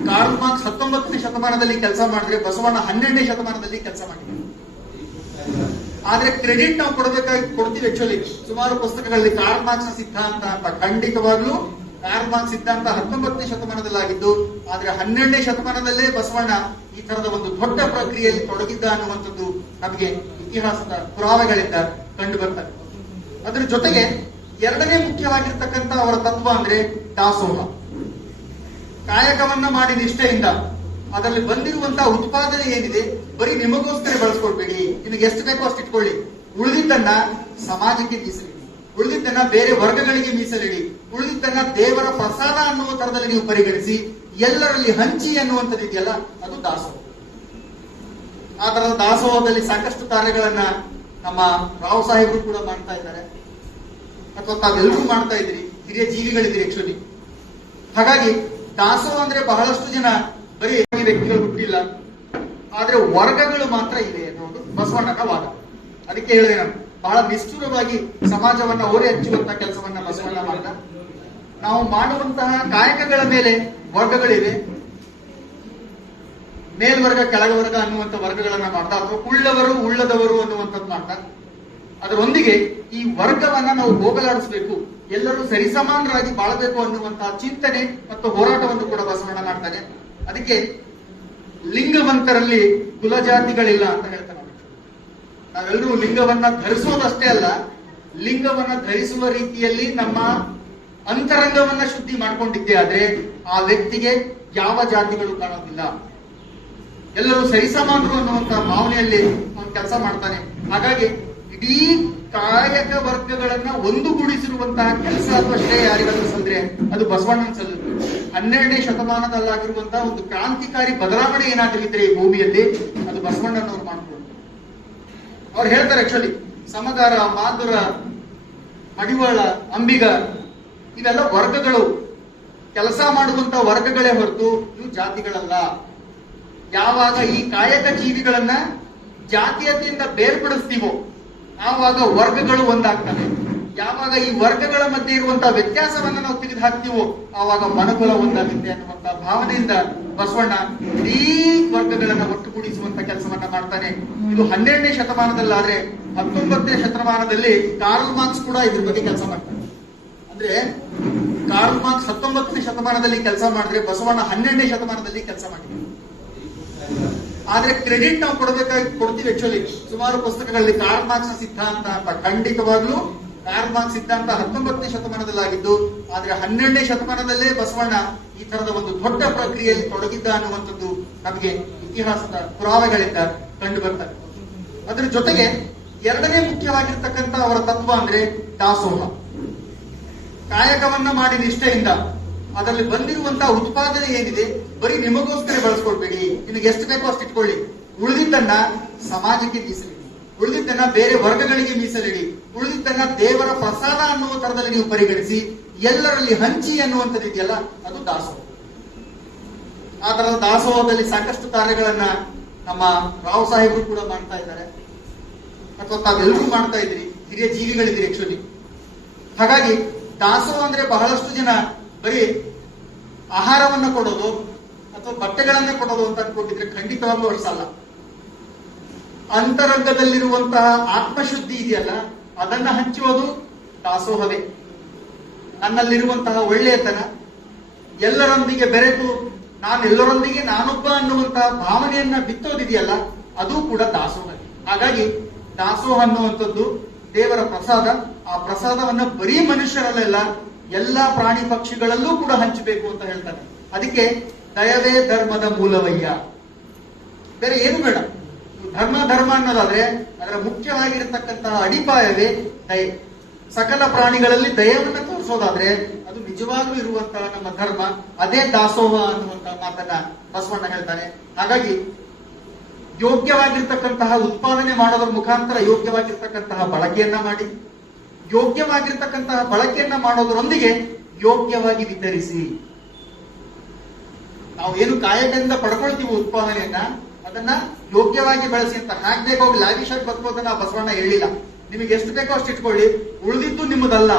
ಕಾರ್ಲ್ ಮಾರ್ಕ್ಸ್ 19ನೇ ಶತಮಾನದಲ್ಲಿ ಕೆಲಸ ಮಾಡಿದ್ರೆ ಬಸವಣ್ಣ 12ನೇ ಶತಮಾನದಲ್ಲಿ ಕೆಲಸ ಮಾಡಿದ್ದಾರೆ. ಆದ್ರೆ ಕ್ರೆಡಿಟ್ ನಾವು ಕೊಡ್ತೀವಿ. ಆಕ್ಚುಲಿ ಸುಮಾರು ಪುಸ್ತಕಗಳಲ್ಲಿ ಕಾರ್ಲ್ ಮಾರ್ಕ್ಸ್ ಸಿದ್ಧಾಂತ ಅಂತ, ಖಂಡಿತವಾಗ್ಲೂ ಕಾರ್ಲ್ ಮಾರ್ಕ್ಸ್ ಸಿದ್ಧಾಂತ 19ನೇ ಶತಮಾನದಲ್ಲಾಗಿದ್ದು, ಆದ್ರೆ 12ನೇ ಶತಮಾನದಲ್ಲೇ ಬಸವಣ್ಣ ಈ ತರದ ಒಂದು ದೊಡ್ಡ ಪ್ರಕ್ರಿಯೆಯಲ್ಲಿ ತೊಡಗಿದ್ದ ಅನ್ನುವಂಥದ್ದು ನಮಗೆ ಇತಿಹಾಸದ ಪುರಾವೆಗಳಿಂದ ಕಂಡು ಬರ್ತದೆ. ಅದ್ರ ಜೊತೆಗೆ ಎರಡನೇ ಮುಖ್ಯವಾಗಿರ್ತಕ್ಕಂಥ ಅವರ ತತ್ವ ಅಂದ್ರೆ ದಾಸೋಹ. ಕಾಯಕವನ್ನ ಮಾಡಿ ನಿಷ್ಠೆಯಿಂದ ಅದರಲ್ಲಿ ಬಂದಿರುವಂತಹ ಉತ್ಪಾದನೆ ಏನಿದೆ ಬರೀ ನಿಮಗೋಸ್ಕರ ಬಳಸ್ಕೊಳ್ಬೇಡಿ, ನಿಮಗೆ ಎಷ್ಟು ಬೇಕೋ ಅಷ್ಟು ಇಟ್ಕೊಳ್ಳಿ, ಉಳಿದಿದ್ದನ್ನ ಸಮಾಜಕ್ಕೆ ಮೀಸಲಿಡಿ, ಉಳಿದಿದ್ದನ್ನ ಬೇರೆ ವರ್ಗಗಳಿಗೆ ಮೀಸಲಿಡಿ, ಉಳಿದಿದ್ದನ್ನ ದೇವರ ಪ್ರಸಾದ ಅನ್ನುವ ತರದಲ್ಲಿ ನೀವು ಪರಿಗಣಿಸಿ ಎಲ್ಲರಲ್ಲಿ ಹಂಚಿ ಅನ್ನುವಂಥದ್ದು ಇದೆಯಲ್ಲ ಅದು ದಾಸೋಹ. ಆ ತರದ ದಾಸೋಹದಲ್ಲಿ ಸಾಕಷ್ಟು ಕಾರ್ಯಗಳನ್ನ ನಮ್ಮ ರಾವ್ ಸಾಹೇಬರು ಕೂಡ ಮಾಡ್ತಾ ಇದ್ದಾರೆ, ಅಥವಾ ತಾವೆಲ್ಲರೂ ಮಾಡ್ತಾ ಇದ್ರಿ, ಹಿರಿಯ ಜೀವಿಗಳಿದ್ರಿ ಆಕ್ಚುಲಿ. ಹಾಗಾಗಿ ದಾಸೋಹ ಅಂದ್ರೆ ಬಹಳಷ್ಟು ಜನ ಬರೀ ವ್ಯಕ್ತಿಗಳು ಹುಟ್ಟಿಲ್ಲ, ಆದ್ರೆ ವರ್ಗಗಳು ಮಾತ್ರ ಇವೆ ಅನ್ನೋದು ಬಸವಣ್ಣನ ವಾದ. ಅದಕ್ಕೆ ಹೇಳಿದೆ ನಾನು, ಬಹಳ ನಿಷ್ಠುರವಾಗಿ ಸಮಾಜವನ್ನ ಓರೆ ಹಚ್ಚುವಂತಹ ಕೆಲಸವನ್ನ ಬಸವಣ್ಣ ಮಾಡಿದ. ನಾವು ಮಾಡುವಂತಹ ಕಾಯಕಗಳ ಮೇಲೆ ವರ್ಗಗಳಿವೆ, ಮೇಲ್ವರ್ಗ ಕೆಳಗವರ್ಗ ಅನ್ನುವಂಥ ವರ್ಗಗಳನ್ನ ಮಾಡ್ದ, ಅಥವಾ ಉಳ್ಳವರು ಉಳ್ಳದವರು ಅನ್ನುವಂಥದ್ದು ಮಾಡ್ದ. ಅದರೊಂದಿಗೆ ಈ ವರ್ಗವನ್ನ ನಾವು ಹೋಗಲಾಡಿಸಬೇಕು, ಎಲ್ಲರೂ ಸರಿಸಮಾನರಾಗಿ ಬಾಳಬೇಕು ಅನ್ನುವಂತಹ ಚಿಂತನೆ ಮತ್ತು ಹೋರಾಟವನ್ನು ಕೂಡ ಬಸವಣ್ಣ ಮಾಡ್ತಾನೆ. ಅದಕ್ಕೆ ಲಿಂಗವಂತರಲ್ಲಿ ಕುಲಜಾತಿಗಳಿಲ್ಲ ಅಂತ ಹೇಳ್ತಾನೆ. ನಾವೆಲ್ಲರೂ ಲಿಂಗವನ್ನ ಧರಿಸೋದಷ್ಟೇ ಅಲ್ಲ, ಲಿಂಗವನ್ನ ಧರಿಸುವ ರೀತಿಯಲ್ಲಿ ನಮ್ಮ ಅಂತರಂಗವನ್ನ ಶುದ್ಧಿ ಮಾಡ್ಕೊಂಡಿದ್ದೆ ಆದ್ರೆ ಆ ವ್ಯಕ್ತಿಗೆ ಯಾವ ಜಾತಿಗಳು ಕಾಣೋದಿಲ್ಲ, ಎಲ್ಲರೂ ಸರಿಸಮಾನರು ಅನ್ನುವಂತ ಭಾವನೆಯಲ್ಲಿ ಅವನು ಕೆಲಸ ಮಾಡ್ತಾನೆ. ಹಾಗಾಗಿ ಇಡೀ ಕಾಯಕ ವರ್ಗಗಳನ್ನ ಒಂದುಗೂಡಿಸಿರುವಂತಹ ಕೆಲಸ ಅಥವಾ ಶ್ರೇಯ ಯಾರಿಗಾದ್ರೂ ಸಲ್ದ್ರೆ ಅದು ಬಸವಣ್ಣನ ಸಲ್ಲದು. 12ನೇ ಶತಮಾನದಲ್ಲಾಗಿರುವಂತಹ ಒಂದು ಕ್ರಾಂತಿಕಾರಿ ಬದಲಾವಣೆ ಏನಾದ್ರೂ ಇದ್ರೆ ಈ ಭೂಮಿಯಲ್ಲಿ ಅದು ಬಸವಣ್ಣನವ್ರು ಮಾಡ್ಕೊಂಡು. ಅವ್ರು ಹೇಳ್ತಾರೆ ಆಕ್ಚುಲಿ, ಸಮಗಾರ, ಮಾಧುರ, ಮಡಿವಾಳ, ಅಂಬಿಗ ಇವೆಲ್ಲ ವರ್ಗಗಳು, ಕೆಲಸ ಮಾಡುವಂತ ವರ್ಗಗಳೇ ಹೊರತು ಇವು ಜಾತಿಗಳಲ್ಲ. ಯಾವಾಗ ಈ ಕಾಯಕ ಜೀವಿಗಳನ್ನ ಜಾತೀಯತೆಯಿಂದ ಬೇರ್ಪಡಿಸ್ತೀವೋ ಆವಾಗ ವರ್ಗಗಳು ಒಂದಾಗ್ತವೆ. ಯಾವಾಗ ಈ ವರ್ಗಗಳ ಮಧ್ಯೆ ಇರುವಂತಹ ವ್ಯತ್ಯಾಸವನ್ನ ನಾವು ತೆಗೆದು ಹಾಕ್ತೀವೋ ಆವಾಗ ಮನುಕುಲ ಒಂದಾಗುತ್ತೆ ಅನ್ನುವಂತಹ ಭಾವನೆಯಿಂದ ಬಸವಣ್ಣ ಇಡೀ ವರ್ಗಗಳನ್ನ ಒಟ್ಟುಗೂಡಿಸುವಂತ ಕೆಲಸವನ್ನ ಮಾಡ್ತಾನೆ. ಇದು 12ನೇ ಶತಮಾನದಲ್ಲಾದ್ರೆ 19ನೇ ಶತಮಾನದಲ್ಲಿ ಕಾರ್ಲ್ ಮಾರ್ಕ್ಸ್ ಕೂಡ ಇದ್ರ ಬಗ್ಗೆ ಕೆಲಸ ಮಾಡ್ತಾನೆ. ಅಂದ್ರೆ ಕಾರ್ಲ್ ಮಾರ್ಕ್ಸ್ 19ನೇ ಶತಮಾನದಲ್ಲಿ ಕೆಲಸ ಮಾಡಿದ್ರೆ ಬಸವಣ್ಣ 12ನೇ ಶತಮಾನದಲ್ಲಿ ಕೆಲಸ ಮಾಡಿದ್ರು. ಆದ್ರೆ ಕ್ರೆಡಿಟ್ ನಾವು ಕೊಡ್ತೀವಿ ಆಕ್ಚುಲಿ. ಸುಮಾರು ಪುಸ್ತಕಗಳಲ್ಲಿ ಕಾರ್ಲ್ ಮಾರ್ಕ್ಸ್ ಸಿದ್ಧಾಂತ ಅಂತ, ಖಂಡಿತವಾಗ್ಲೂ ಕಾರ್ಲ್ ಮಾರ್ಕ್ಸ್ ಸಿದ್ಧಾಂತ 19ನೇ ಶತಮಾನದಲ್ಲಾಗಿದ್ದು, ಆದ್ರೆ 12ನೇ ಶತಮಾನದಲ್ಲೇ ಬಸವಣ್ಣ ಈ ತರದ ಒಂದು ದೊಡ್ಡ ಪ್ರಕ್ರಿಯೆಯಲ್ಲಿ ತೊಡಗಿದ್ದ ಅನ್ನುವಂಥದ್ದು ನಮಗೆ ಇತಿಹಾಸದ ಪುರಾವೆಗಳಿಂದ ಕಂಡು ಬರ್ತದೆ. ಅದ್ರ ಜೊತೆಗೆ ಎರಡನೇ ಮುಖ್ಯವಾಗಿರ್ತಕ್ಕಂಥ ಅವರ ತತ್ವ ಅಂದ್ರೆ ದಾಸೋಹ. ಕಾಯಕವನ್ನ ಮಾಡಿ ನಿಷ್ಠೆಯಿಂದ ಅದರಲ್ಲಿ ಬಂದಿರುವಂತಹ ಉತ್ಪಾದನೆ ಏನಿದೆ ಬರೀ ನಿಮಗೋಸ್ಕರ ಬಳಸ್ಕೊಳ್ಬೇಡಿ, ನಿಮಗೆ ಎಷ್ಟು ಬೇಕೋ ಅಷ್ಟು ಇಟ್ಕೊಳ್ಳಿ, ಉಳಿದಿದ್ದನ್ನ ಸಮಾಜಕ್ಕೆ ಮೀಸಲಿಡಿ, ಉಳಿದಿದ್ದನ್ನ ಬೇರೆ ವರ್ಗಗಳಿಗೆ ಮೀಸಲಿಡಿ, ಉಳಿದಿದ್ದನ್ನ ದೇವರ ಪ್ರಸಾದ ಅನ್ನುವ ತರದಲ್ಲಿ ನೀವು ಪರಿಗಣಿಸಿ ಎಲ್ಲರಲ್ಲಿ ಹಂಚಿ ಅನ್ನುವಂಥದ್ದು ಇದೆಯಲ್ಲ ಅದು ದಾಸೋಹ. ಆ ತರದ ದಾಸೋಹದಲ್ಲಿ ಸಾಕಷ್ಟು ಕಾರ್ಯಗಳನ್ನ ನಮ್ಮ ರಾವ್ ಸಾಹೇಬರು ಕೂಡ ಮಾಡ್ತಾ ಇದ್ದಾರೆ, ಅಥವಾ ತಾವೆಲ್ಲರೂ ಮಾಡ್ತಾ ಇದ್ರಿ, ಹಿರಿಯ ಜೀವಿಗಳಿದ್ರಿ ಆಕ್ಚುಲಿ. ಹಾಗಾಗಿ ದಾಸೋಹ ಅಂದ್ರೆ ಬಹಳಷ್ಟು ಜನ ಬರೀ ಆಹಾರವನ್ನ ಕೊಡೋದು ಅಥವಾ ಬಟ್ಟೆಗಳನ್ನ ಕೊಡೋದು ಅಂತ ಅನ್ಕೊಂಡಿದ್ರೆ ಖಂಡಿತವಾಗ್ಲೂ ಅರ್ಸಲ್ಲ. ಅಂತರಂಗದಲ್ಲಿರುವಂತಹ ಆತ್ಮಶುದ್ಧಿ ಇದೆಯಲ್ಲ ಅದನ್ನ ಹಂಚುವುದು ದಾಸೋಹವೇ. ನನ್ನಲ್ಲಿರುವಂತಹ ಒಳ್ಳೆಯತನ ಎಲ್ಲರೊಂದಿಗೆ ಬೆರೆತು ಎಲ್ಲರೊಂದಿಗೆ ನಾನೊಬ್ಬ ಅನ್ನುವಂತಹ ಭಾವನೆಯನ್ನ ಬಿತ್ತೋದಿದೆಯಲ್ಲ ಅದು ಕೂಡ ದಾಸೋಹ. ಹಾಗಾಗಿ ದಾಸೋಹ ಅನ್ನುವಂಥದ್ದು ದೇವರ ಪ್ರಸಾದ. ಆ ಪ್ರಸಾದವನ್ನ ಬರೀ ಮನುಷ್ಯರಲ್ಲೆಲ್ಲ ಎಲ್ಲಾ ಪ್ರಾಣಿ ಪಕ್ಷಿಗಳಲ್ಲೂ ಕೂಡ ಹಂಚಬೇಕು ಅಂತ ಹೇಳ್ತಾರೆ. ಅದಕ್ಕೆ ದಯವೇ ಧರ್ಮದ ಮೂಲವಯ್ಯ, ಬೇರೆ ಏನು ಬೇಡ. ಧರ್ಮ ಅನ್ನೋದಾದ್ರೆ ಅದರ ಮುಖ್ಯವಾಗಿರತಕ್ಕಂತಹ ಅಡಿಪಾಯವೇ ದಯೆ. ಸಕಲ ಪ್ರಾಣಿಗಳಲ್ಲಿ ದಯವನ್ನು ತೋರಿಸೋದಾದ್ರೆ ಅದು ನಿಜವಾಗ್ಲೂ ಇರುವಂತಹ ನಮ್ಮ ಧರ್ಮ, ಅದೇ ದಾಸೋಹ ಅನ್ನುವಂತಹ ಮಾತನ್ನ ಬಸವಣ್ಣ ಹೇಳ್ತಾನೆ. ಹಾಗಾಗಿ ಯೋಗ್ಯವಾಗಿರ್ತಕ್ಕಂತಹ ಉತ್ಪಾದನೆ ಮಾಡೋದ್ರ ಮುಖಾಂತರ ಯೋಗ್ಯವಾಗಿರ್ತಕ್ಕಂತಹ ಬಳಕೆಯನ್ನ ಮಾಡಿ, ಯೋಗ್ಯವಾಗಿರ್ತಕ್ಕಂತಹ ಬಳಕೆಯನ್ನ ಮಾಡೋದರೊಂದಿಗೆ ಯೋಗ್ಯವಾಗಿ ವಿತರಿಸಿ. ನಾವು ಏನು ಕಾಯಕದಿಂದ ಪಡ್ಕೊಳ್ತೀವಿ ಉತ್ಪಾದನೆಯನ್ನ ಅದನ್ನ ಯೋಗ್ಯವಾಗಿ ಬಳಸಿ ಅಂತ. ಹ್ಯಾಕ್ ಬೇಕಾಗಿ ಲಾವಿಶ್ ಆಗಿ ಬದುಕೋದನ್ನ ಬಸವಣ್ಣ ಹೇಳಿಲ್ಲ. ನಿಮಗೆ ಎಷ್ಟು ಬೇಕೋ ಅಷ್ಟು ಇಟ್ಕೊಳ್ಳಿ, ಉಳಿದಿದ್ದು ನಿಮ್ಮದಲ್ಲ,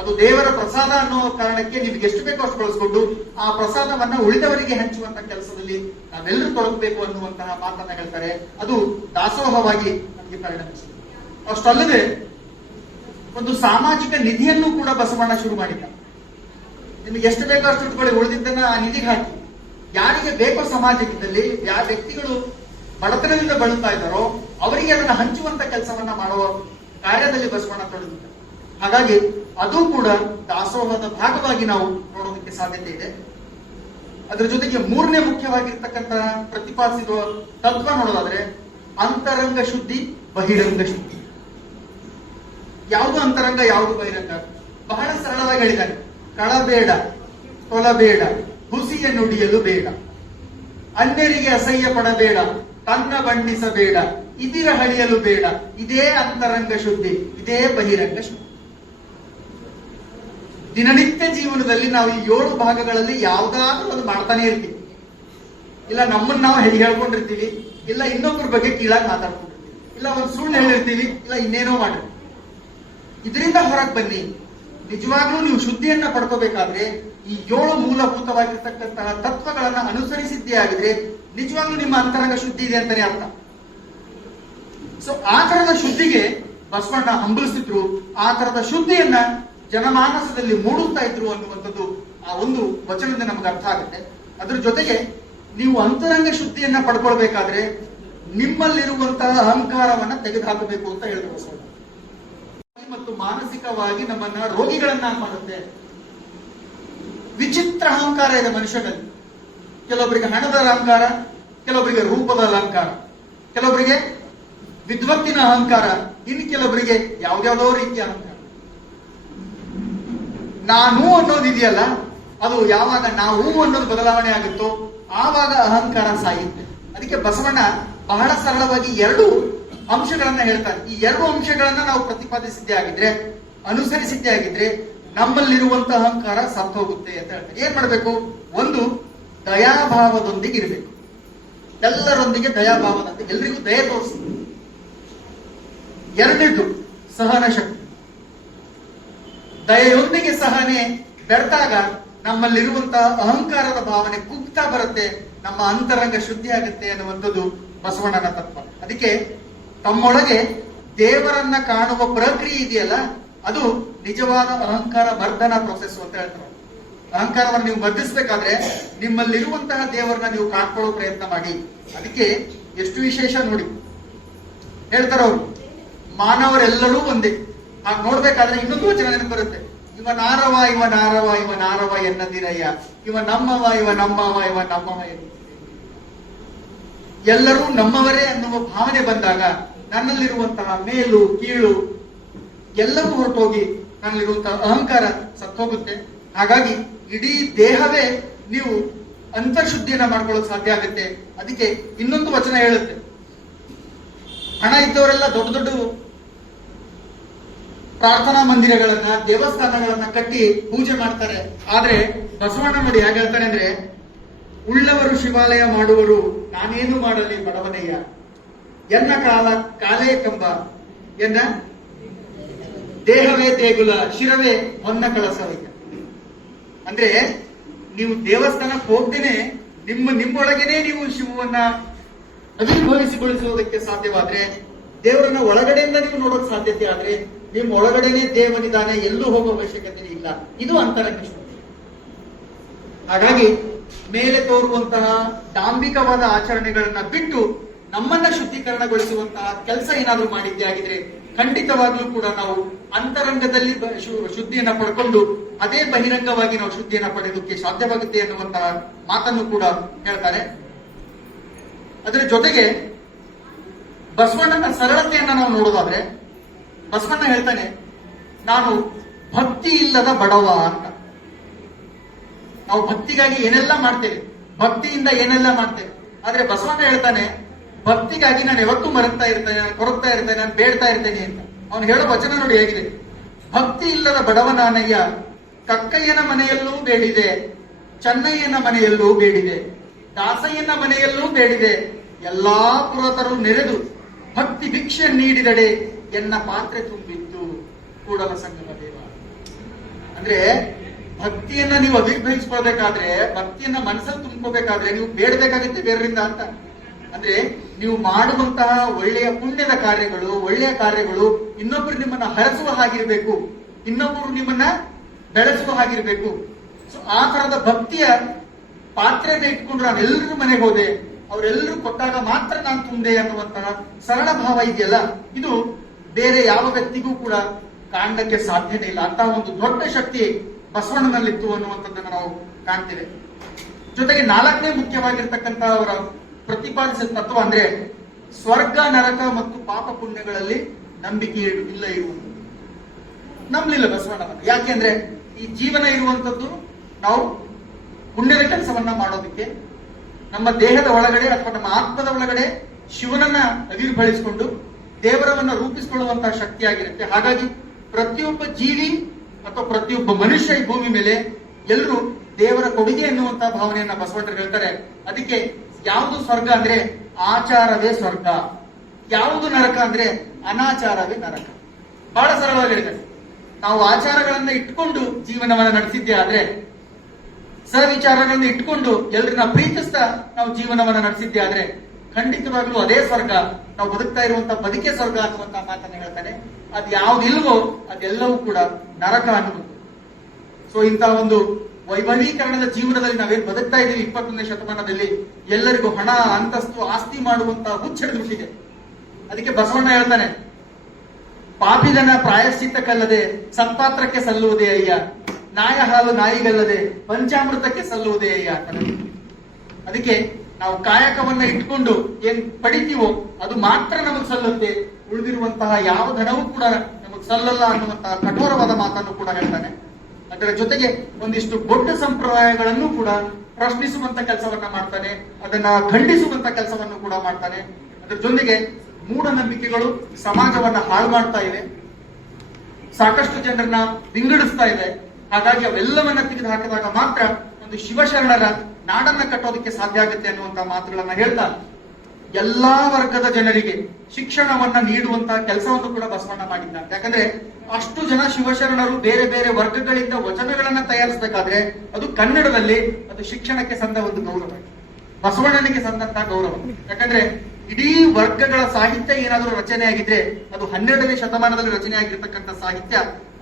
ಅದು ದೇವರ ಪ್ರಸಾದ ಅನ್ನೋ ಕಾರಣಕ್ಕೆ ನಿಮ್ಗೆ ಎಷ್ಟು ಬೇಕೋ ಅಷ್ಟು ಬಳಸ್ಕೊಂಡು ಆ ಪ್ರಸಾದವನ್ನ ಉಳಿದವರಿಗೆ ಹಂಚುವಂತ ಕೆಲಸದಲ್ಲಿ ನಾವೆಲ್ಲರೂ ತೊಡಗಬೇಕು ಅನ್ನುವಂತಹ ಮಾತನ್ನ ಹೇಳ್ತಾರೆ. ಅದು ದಾಸೋಹವಾಗಿ ನಮಗೆ ಪರಿಣಮಿಸಿದೆ. ಅಷ್ಟಲ್ಲದೆ ಒಂದು ಸಾಮಾಜಿಕ ನಿಧಿಯನ್ನು ಕೂಡ ಬಸವಣ್ಣ ಶುರು ಮಾಡಿದ್ದ. ನಿಮಗೆ ಎಷ್ಟು ಬೇಕೋ ಅಷ್ಟು ಇಟ್ಕೊಳ್ಳಿ, ಉಳಿದಿದ್ದನ್ನ ಆ ನಿಧಿಗೆ ಹಾಕಿ. ಯಾರಿಗೆ ಬೇಕೋ ಸಮಾಜದಲ್ಲಿ ಯಾವ ವ್ಯಕ್ತಿಗಳು ಬಡತನದಿಂದ ಬಳಲ್ತಾ ಇದ್ದಾರೋ ಅವರಿಗೆ ಅದನ್ನ ಹಂಚುವಂತ ಕೆಲಸವನ್ನ ಮಾಡುವ ಕಾರ್ಯದಲ್ಲಿ ಬಸವಣ್ಣ ತೊಡಗಿದ್ದ. ಹಾಗಾಗಿ ಅದು ಕೂಡ ದಾಸೋಹದ ಭಾಗವಾಗಿ ನಾವು ನೋಡೋದಕ್ಕೆ ಸಾಧ್ಯತೆ ಇದೆ. ಅದರ ಜೊತೆಗೆ ಮೂರನೇ ಮುಖ್ಯವಾಗಿರ್ತಕ್ಕಂತಹ ಪ್ರತಿಪಾದಿಸುವ ತತ್ವ ನೋಡೋದಾದ್ರೆ ಅಂತರಂಗ ಶುದ್ಧಿ, ಬಹಿರಂಗ ಶುದ್ಧಿ. ಯಾವುದು ಅಂತರಂಗ, ಯಾವುದು ಬಹಿರಂಗ? ಬಹಳ ಸರಳವಾಗಿ ಹೇಳಿದ್ದಾನೆ. ಕಳಬೇಡ, ಕೊಲಬೇಡ, ಹುಸಿಯ ನುಡಿಯಲು ಬೇಡ, ಅನ್ಯರಿಗೆ ಅಸಹ್ಯ ಪಡಬೇಡ, ತನ್ನ ಬಣ್ಣಿಸಬೇಡ, ಇದಿರ ಹಳಿಯಲು ಬೇಡ. ಇದೇ ಅಂತರಂಗ ಶುದ್ಧಿ, ಇದೇ ಬಹಿರಂಗ ಶುದ್ಧಿ. ದಿನನಿತ್ಯ ಜೀವನದಲ್ಲಿ ನಾವು ಈ 7 ಭಾಗಗಳಲ್ಲಿ ಯಾವ್ದಾದ್ರೂ ಒಂದು ಮಾಡ್ತಾನೆ ಇರ್ತೀವಿ. ಇಲ್ಲ ನಮ್ಮನ್ನ ನಾವು ಹೇಳ್ಕೊಂಡಿರ್ತೀವಿ, ಇಲ್ಲ ಇನ್ನೊಬ್ಬರ ಬಗ್ಗೆ ಕೀಳಾಗಿ ಮಾತಾಡ್ಕೊಂಡಿರ್ತೀವಿ, ಇಲ್ಲ ಒಂದು ಸುಳ್ಳು ಹೇಳಿರ್ತೀವಿ, ಇಲ್ಲ ಇನ್ನೇನೋ ಮಾಡಿರ್ತೀವಿ. ಇದರಿಂದ ಹೊರಗೆ ಬನ್ನಿ. ನಿಜವಾಗ್ಲೂ ನೀವು ಶುದ್ಧಿಯನ್ನ ಪಡ್ಕೋಬೇಕಾದ್ರೆ ಈ 7 ಮೂಲಭೂತವಾಗಿರ್ತಕ್ಕಂತಹ ತತ್ವಗಳನ್ನ ಅನುಸರಿಸಿದ್ದೇ ಆಗಿದ್ರೆ ನಿಜವಾಗ್ಲೂ ನಿಮ್ಮ ಅಂತರಂಗ ಶುದ್ಧಿ ಇದೆ ಅಂತಾನೆ ಅರ್ಥ. ಸೊ ಆ ತರದ ಶುದ್ಧಿಗೆ ಬಸವಣ್ಣ ಹಂಬಲಿಸ್ತಿದ್ರು. ಆ ತರದ ಶುದ್ಧಿಯನ್ನ ಜನಮಾನಸದಲ್ಲಿ ಮೂಡುತ್ತಾ ಇದ್ರು ಅನ್ನುವಂಥದ್ದು ಆ ಒಂದು ವಚನದಿಂದ ನಮ್ಗೆ ಅರ್ಥ ಆಗುತ್ತೆ. ಅದ್ರ ಜೊತೆಗೆ ನೀವು ಅಂತರಂಗ ಶುದ್ಧಿಯನ್ನ ಪಡ್ಕೊಳ್ಬೇಕಾದ್ರೆ ನಿಮ್ಮಲ್ಲಿರುವಂತಹ ಅಹಂಕಾರವನ್ನ ತೆಗೆದುಹಾಕಬೇಕು ಅಂತ ಹೇಳಿದ್ರು ಬಸವಣ್ಣ. ಮತ್ತು ಮಾನಸಿಕವಾಗಿ ನಮ್ಮನ್ನ ರೋಗಿಗಳನ್ನ ಮಾಡುತ್ತೆ. ವಿಚಿತ್ರ ಅಹಂಕಾರ ಇದೆ ಮನುಷ್ಯನಲ್ಲಿ. ಕೆಲವೊಬ್ಬರಿಗೆ ಹಣದ ಅಹಂಕಾರ, ಕೆಲವೊಬ್ಬರಿಗೆ ರೂಪದ ಅಹಂಕಾರ, ಕೆಲವೊಬ್ಬರಿಗೆ ವಿದ್ವತ್ತಿನ ಅಹಂಕಾರ, ಇನ್ನು ಕೆಲವೊಬ್ಬರಿಗೆ ಯಾವ್ದಾವುದೋ ರೀತಿಯ ಅಹಂಕಾರ. ನಾನು ಅನ್ನೋದಿದೆಯಲ್ಲ, ಅದು ಯಾವಾಗ ನಾವು ಅನ್ನೋದು ಬದಲಾವಣೆ ಆಗುತ್ತೋ ಆವಾಗ ಅಹಂಕಾರ ಸಾಯುತ್ತೆ. ಅದಕ್ಕೆ ಬಸವಣ್ಣ ಬಹಳ ಸರಳವಾಗಿ 2 ಅಂಶಗಳನ್ನ ಹೇಳ್ತಾರೆ. ಈ 2 ಅಂಶಗಳನ್ನ ನಾವು ಪ್ರತಿಪಾದಿಸಿದ್ದೇ ಆಗಿದ್ರೆ, ಅನುಸರಿಸಿದ್ದೇ ಆಗಿದ್ರೆ ನಮ್ಮಲ್ಲಿರುವಂತಹ ಅಹಂಕಾರ ಸತ್ತು ಹೋಗುತ್ತೆ ಅಂತ ಹೇಳ್ತಾರೆ. ಏನ್ ಮಾಡ್ಬೇಕು? ಒಂದು, ದಯಾಭಾವದೊಂದಿಗೆ ಇರಬೇಕು. ಎಲ್ಲರೊಂದಿಗೆ ದಯಾಭಾವದೊಂದಿಗೆ ಎಲ್ರಿಗೂ ದಯ ತೋರಿಸಿ. 2ನೇದು ಸಹನ ಶಕ್ತಿ. ದಯೆಯೊಂದಿಗೆ ಸಹನೆ ಬೆರೆತಾಗ ನಮ್ಮಲ್ಲಿರುವಂತಹ ಅಹಂಕಾರದ ಭಾವನೆ ಕುಗ್ತಾ ಬರುತ್ತೆ, ನಮ್ಮ ಅಂತರಂಗ ಶುದ್ಧಿ ಆಗುತ್ತೆ ಅನ್ನುವಂಥದ್ದು ಬಸವಣ್ಣನ ತತ್ವ. ಅದಕ್ಕೆ ತಮ್ಮೊಳಗೆ ದೇವರನ್ನ ಕಾಣುವ ಪ್ರಕ್ರಿಯೆ ಇದೆಯಲ್ಲ, ಅದು ನಿಜವಾದ ಅಹಂಕಾರ ಮರ್ದನ ಪ್ರೊಸೆಸ್ ಅಂತ ಹೇಳ್ತಾರೆ. ಅಹಂಕಾರವನ್ನು ನೀವು ಮರ್ದಿಸ್ಬೇಕಾದ್ರೆ ನಿಮ್ಮಲ್ಲಿರುವಂತಹ ದೇವರನ್ನ ನೀವು ಕಾಣ್ಕೊಳ್ಳೋ ಪ್ರಯತ್ನ ಮಾಡಿ. ಅದಕ್ಕೆ ಎಷ್ಟು ವಿಶೇಷ ನೋಡಿ ಹೇಳ್ತಾರ ಅವರು, ಮಾನವರೆಲ್ಲರೂ ಒಂದೇ. ಆಗ ನೋಡ್ಬೇಕಾದ್ರೆ ಇನ್ನೊಂದು ವಚನ ನೆನಪು ಬರುತ್ತೆ. ಇವ ನಾರವ, ಇವ ನಾರವ, ಇವ ನಾರವ ಎನ್ನದಿರಯ್ಯ, ಇವ ನಮ್ಮವ, ಇವ ನಮ್ಮವ, ಇವ ನಮ್ಮವ ಎನ್ನ. ಎಲ್ಲರೂ ನಮ್ಮವರೇ ಅನ್ನುವ ಭಾವನೆ ಬಂದಾಗ ನನ್ನಲ್ಲಿರುವಂತಹ ಮೇಲು ಕೀಳು ಎಲ್ಲವೂ ಹೊರಟೋಗಿ ನನ್ನಲ್ಲಿರುವಂತಹ ಅಹಂಕಾರ ಸತ್ತೋಗುತ್ತೆ. ಹಾಗಾಗಿ ಇಡೀ ದೇಹವೇ ನೀವು ಅಂತರ್ಶುದ್ಧಿಯನ್ನ ಮಾಡ್ಕೊಳ್ಳೋಕೆ ಸಾಧ್ಯ ಆಗುತ್ತೆ. ಅದಕ್ಕೆ ಇನ್ನೊಂದು ವಚನ ಹೇಳುತ್ತೆ, ಹಣ ಇದ್ದವರೆಲ್ಲ ದೊಡ್ಡ ದೊಡ್ಡ ಪ್ರಾರ್ಥನಾ ಮಂದಿರಗಳನ್ನ, ದೇವಸ್ಥಾನಗಳನ್ನ ಕಟ್ಟಿ ಪೂಜೆ ಮಾಡ್ತಾರೆ. ಆದ್ರೆ ಬಸವಣ್ಣ ನೋಡಿ ಹೇಗೆ ಹೇಳ್ತಾನೆ ಅಂದ್ರೆ, ಉಳ್ಳವರು ಶಿವಾಲಯ ಮಾಡುವರು, ನಾನೇನು ಮಾಡಲಿ ಬಡವನಯ್ಯ, ಎನ್ನ ಕಾಲೇ ಕಂಬ, ಎನ್ನ ದೇಹವೇ ದೇಗುಲ, ಶಿರವೇ ಹೊನ್ನ ಕಳಸವಯ್ಯ. ಅಂದ್ರೆ ನೀವು ದೇವಸ್ಥಾನಕ್ಕೆ ಹೋಗ್ದೇನೆ ನಿಮ್ಮೊಳಗೇನೆ ನೀವು ಶಿವವನ್ನ ಅವಿರ್ಭವಿಸಿಗೊಳಿಸುವುದಕ್ಕೆ ಸಾಧ್ಯವಾದ್ರೆ, ದೇವರನ್ನ ಒಳಗಡೆಯಿಂದ ನೀವು ನೋಡೋಕ್ ಸಾಧ್ಯತೆ ಆದ್ರೆ ನಿಮ್ಮ ಒಳಗಡೆನೆ ದೇವನಿದಾನೆ, ಎಲ್ಲೂ ಹೋಗೋ ಅವಶ್ಯಕತೆ ಇಲ್ಲ. ಇದು ಅಂತರಂಗ ಶುದ್ಧಿ. ಹಾಗಾಗಿ ಮೇಲೆ ತೋರುವಂತಹ ಡಾಂಬಿಕವಾದ ಆಚರಣೆಗಳನ್ನ ಬಿಟ್ಟು ನಮ್ಮನ್ನ ಶುದ್ಧೀಕರಣಗೊಳಿಸುವಂತಹ ಕೆಲಸ ಏನಾದ್ರೂ ಮಾಡಿದ್ದೇ ಆಗಿದ್ರೆ ಖಂಡಿತವಾಗ್ಲೂ ಕೂಡ ನಾವು ಅಂತರಂಗದಲ್ಲಿ ಶುದ್ಧಿಯನ್ನ ಪಡ್ಕೊಂಡು ಅದೇ ಬಹಿರಂಗವಾಗಿ ನಾವು ಶುದ್ಧಿಯನ್ನ ಪಡೆಯೋದಕ್ಕೆ ಸಾಧ್ಯವಾಗುತ್ತೆ ಎನ್ನುವಂತಹ ಮಾತನ್ನು ಕೂಡ ಹೇಳ್ತಾರೆ. ಅದರ ಜೊತೆಗೆ ಬಸವಣ್ಣನ ಸರಳತೆಯನ್ನ ನಾವು ನೋಡೋದಾದ್ರೆ, ಬಸವಣ್ಣ ಹೇಳ್ತಾನೆ, ನಾನು ಭಕ್ತಿ ಇಲ್ಲದ ಬಡವ ಅಂತ. ನಾವು ಭಕ್ತಿಗಾಗಿ ಏನೆಲ್ಲ ಮಾಡ್ತೇವೆ, ಭಕ್ತಿಯಿಂದ ಏನೆಲ್ಲ ಮಾಡ್ತೇವೆ. ಆದ್ರೆ ಬಸವಣ್ಣ ಹೇಳ್ತಾನೆ, ಭಕ್ತಿಗಾಗಿ ನಾನು ಯಾವತ್ತೂ ಮರಗ್ತಾ ಇರ್ತೇನೆ, ನಾನು ಕೊರಗ್ತಾ ಇರ್ತೇನೆ, ನಾನು ಬೇಡ್ತಾ ಇರ್ತೇನೆ ಅಂತ. ಅವನು ಹೇಳೋ ವಚನ ನೋಡಿ ಹೇಗಿದೆ, ಭಕ್ತಿ ಇಲ್ಲದ ಬಡವನಾನಯ್ಯ, ಕಕ್ಕಯ್ಯನ ಮನೆಯಲ್ಲೂ ಬೇಡಿದೆ, ಚೆನ್ನಯ್ಯನ ಮನೆಯಲ್ಲೂ ಬೇಡಿದೆ, ದಾಸಯ್ಯನ ಮನೆಯಲ್ಲೂ ಬೇಡಿದೆ, ಎಲ್ಲಾ ಪುರತರು ನೆರೆದು ಭಕ್ತಿ ಭಿಕ್ಷೆ ನೀಡಿದಡೆ ಎನ್ನ ಪಾತ್ರೆ ತುಂಬಿತ್ತು ಕೂಡಲ ಸಂಗಮ ದೇವ. ಅಂದ್ರೆ ಭಕ್ತಿಯನ್ನ ನೀವು ಅಭಿಭವಿಸ್ಕೊಳ್ಬೇಕಾದ್ರೆ, ಭಕ್ತಿಯನ್ನ ಮನಸ್ಸಲ್ಲಿ ತುಂಬ್ಕೋಬೇಕಾದ್ರೆ ನೀವು ಬೇಡಬೇಕಾಗುತ್ತೆ ಬೇರೆಯಿಂದ ಅಂತ. ಅಂದ್ರೆ ನೀವು ಮಾಡುವಂತಹ ಒಳ್ಳೆಯ ಪುಣ್ಯದ ಕಾರ್ಯಗಳು, ಒಳ್ಳೆಯ ಕಾರ್ಯಗಳು ಇನ್ನೊಬ್ಬರು ನಿಮ್ಮನ್ನ ಹರಸುವ ಹಾಗಿರ್ಬೇಕು, ಇನ್ನೊಬ್ಬರು ನಿಮ್ಮನ್ನ ಬೆಳೆಸುವ ಹಾಗಿರ್ಬೇಕು. ಸೊ ಆ ತರದ ಭಕ್ತಿಯ ಪಾತ್ರೆನ ಇಟ್ಕೊಂಡು ನಾನು ಎಲ್ಲರೂ ಮನೆಗೆ ಹೋದೆ, ಅವರೆಲ್ಲರೂ ಕೊಟ್ಟಾಗ ಮಾತ್ರ ನಾನು ತುಂಬಿದೆ ಅನ್ನುವಂತಹ ಸರಳ ಭಾವ ಇದೆಯಲ್ಲ, ಇದು ಬೇರೆ ಯಾವ ವ್ಯಕ್ತಿಗೂ ಕೂಡ ಕಾಣಲಿಕ್ಕೆ ಸಾಧ್ಯನೇ ಇಲ್ಲ. ಅಂತ ಒಂದು ದೊಡ್ಡ ಶಕ್ತಿ ಬಸವಣ್ಣನಲ್ಲಿತ್ತು ಅನ್ನುವಂಥದ್ದನ್ನು ನಾವು ಕಾಣ್ತೇವೆ. ಜೊತೆಗೆ ನಾಲ್ಕನೇ ಮುಖ್ಯವಾಗಿರ್ತಕ್ಕಂಥ ಅವರ ಪ್ರತಿಪಾದಿಸಿದ ತತ್ವ ಅಂದ್ರೆ ಸ್ವರ್ಗ ನರಕ ಮತ್ತು ಪಾಪ ಪುಣ್ಯಗಳಲ್ಲಿ ನಂಬಿಕೆ ಇಲ್ಲ ಇರುವುದು. ನಂಬಲಿಲ್ಲ ಬಸವಣ್ಣನನ್ನು. ಯಾಕೆಂದ್ರೆ ಈ ಜೀವನ ಇರುವಂತದ್ದು ನಾವು ಪುಣ್ಯದ ಕೆಲಸವನ್ನ ಮಾಡೋದಕ್ಕೆ, ನಮ್ಮ ದೇಹದ ಒಳಗಡೆ ಅಥವಾ ನಮ್ಮ ಆತ್ಮದ ಒಳಗಡೆ ಶಿವನನ್ನ ಅವಿರ್ಭಳಿಸಿಕೊಂಡು ದೇವರವನ್ನ ರೂಪಿಸಿಕೊಳ್ಳುವಂತಹ ಶಕ್ತಿಯಾಗಿರುತ್ತೆ. ಹಾಗಾಗಿ ಪ್ರತಿಯೊಬ್ಬ ಜೀವಿ ಅಥವಾ ಪ್ರತಿಯೊಬ್ಬ ಮನುಷ್ಯ ಈ ಭೂಮಿ ಮೇಲೆ ಎಲ್ಲರೂ ದೇವರ ಕೊಡುಗೆ ಎನ್ನುವಂತಹ ಭಾವನೆಯನ್ನ ಬಸವಣ್ಣರು ಹೇಳ್ತಾರೆ. ಅದಕ್ಕೆ ಯಾವುದು ಸ್ವರ್ಗ ಅಂದ್ರೆ ಆಚಾರವೇ ಸ್ವರ್ಗ, ಯಾವುದು ನರಕ ಅಂದ್ರೆ ಅನಾಚಾರವೇ ನರಕ. ಬಹಳ ಸರಳವಾಗಿ ಹೇಳಿದ್ದಾರೆ. ನಾವು ಆಚಾರಗಳನ್ನ ಇಟ್ಕೊಂಡು ಜೀವನವನ್ನ ನಡೆಸಿದ್ದೆ ಆದ್ರೆ, ಸವಿಚಾರಗಳನ್ನ ಇಟ್ಕೊಂಡು ಎಲ್ಲರನ್ನ ಪ್ರೀತಿಸ್ತಾ ನಾವು ಜೀವನವನ್ನ ನಡೆಸಿದ್ದೆ ಆದ್ರೆ ಖಂಡಿತವಾಗ್ಲೂ ಅದೇ ಸ್ವರ್ಗ. ನಾವು ಬದುಕ್ತಾ ಇರುವಂತಹ ಬದುಕೆ ಸ್ವರ್ಗ ಅನ್ನುವಂತ ಮಾತನ್ನ ಹೇಳ್ತಾನೆ. ಅದು ಯಾವ್ದಿಲ್ವೋ ಅದೆಲ್ಲವೂ ಕೂಡ ನರಕ ಅನ್ನುವುದು. ಸೊ ಇಂತಹ ಒಂದು ವೈಭವೀಕರಣದ ಜೀವನದಲ್ಲಿ ನಾವೇನ್ ಬದುಕ್ತಾ ಇದ್ದೀವಿ 21ನೇ ಶತಮಾನದಲ್ಲಿ, ಎಲ್ಲರಿಗೂ ಹಣ, ಅಂತಸ್ತು, ಆಸ್ತಿ ಮಾಡುವಂತ ಹುಚ್ಚಿಡಿದ್ಬಿಟ್ಟಿದೆ. ಅದಕ್ಕೆ ಬಸವಣ್ಣ ಹೇಳ್ತಾನೆ, ಪಾಪಿದನ ಪ್ರಾಯಶ್ಚಿತ್ತಕ್ಕಲ್ಲದೆ ಸತ್ಪಾತ್ರಕ್ಕೆ ಸಲ್ಲುವುದೇ ಅಯ್ಯ, ನಾಯ ಹಾಲು ನಾಯಿಗಲ್ಲದೆ ಪಂಚಾಮೃತಕ್ಕೆ ಸಲ್ಲುವುದೇ ಅಯ್ಯ ಅಂತಾನೆ. ಅದಕ್ಕೆ ನಾವು ಕಾಯಕವನ್ನ ಇಟ್ಕೊಂಡು ಏನ್ ಪಡಿತೀವೋ ಅದು ಮಾತ್ರ ನಮಗ್ ಸಲ್ಲುತ್ತೆ, ಉಳಿದಿರುವಂತಹ ಯಾವ ಧನವೂ ಕೂಡ ನಮಗ್ ಸಲ್ಲಲ್ಲ ಅನ್ನುವಂತಹ ಕಠೋರವಾದ ಮಾತನ್ನು ಕೂಡ ಹೇಳ್ತಾನೆ. ಅದರ ಜೊತೆಗೆ ಒಂದಿಷ್ಟು ದೊಡ್ಡ ಸಂಪ್ರದಾಯಗಳನ್ನು ಕೂಡ ಪ್ರಶ್ನಿಸುವಂತ ಕೆಲಸವನ್ನ ಮಾಡ್ತಾನೆ, ಅದನ್ನ ಖಂಡಿಸುವಂತ ಕೆಲಸವನ್ನು ಕೂಡ ಮಾಡ್ತಾನೆ. ಅದರ ಜೊತೆಗೆ ಮೂಢನಂಬಿಕೆಗಳು ಸಮಾಜವನ್ನ ಹಾಳು ಮಾಡ್ತಾ ಇವೆ, ಸಾಕಷ್ಟು ಜನರನ್ನ ವಿಂಗಡಿಸ್ತಾ ಇದೆ. ಹಾಗಾಗಿ ಅವೆಲ್ಲವನ್ನ ತೆಗೆದು ಹಾಕಿದಾಗ ಮಾತ್ರ ಒಂದು ಶಿವಶರಣರ ನಾಡನ್ನ ಕಟ್ಟೋದಕ್ಕೆ ಸಾಧ್ಯ ಆಗುತ್ತೆ ಅನ್ನುವಂತ ಮಾತುಗಳನ್ನ ಹೇಳ್ತಾ ಎಲ್ಲಾ ವರ್ಗದ ಜನರಿಗೆ ಶಿಕ್ಷಣವನ್ನ ನೀಡುವಂತಹ ಕೆಲಸವನ್ನು ಕೂಡ ಬಸವಣ್ಣ ಮಾಡಿದ್ದಾರೆ. ಯಾಕಂದ್ರೆ ಅಷ್ಟು ಜನ ಶಿವಶರಣರು ಬೇರೆ ಬೇರೆ ವರ್ಗಗಳಿಂದ ವಚನಗಳನ್ನ ತಯಾರಿಸಬೇಕಾದ್ರೆ ಅದು ಕನ್ನಡದಲ್ಲಿ, ಅದು ಶಿಕ್ಷಣಕ್ಕೆ ಸಂದ ಒಂದು ಗೌರವ, ಬಸವಣ್ಣನಿಗೆ ಸಂದಂತಹ ಗೌರವ. ಯಾಕಂದ್ರೆ ಇಡೀ ವರ್ಗಗಳ ಸಾಹಿತ್ಯ ಏನಾದರೂ ರಚನೆ ಆಗಿದ್ರೆ ಅದು 12ನೇ ಶತಮಾನದಲ್ಲಿ ರಚನೆ ಆಗಿರ್ತಕ್ಕಂಥ ಸಾಹಿತ್ಯ.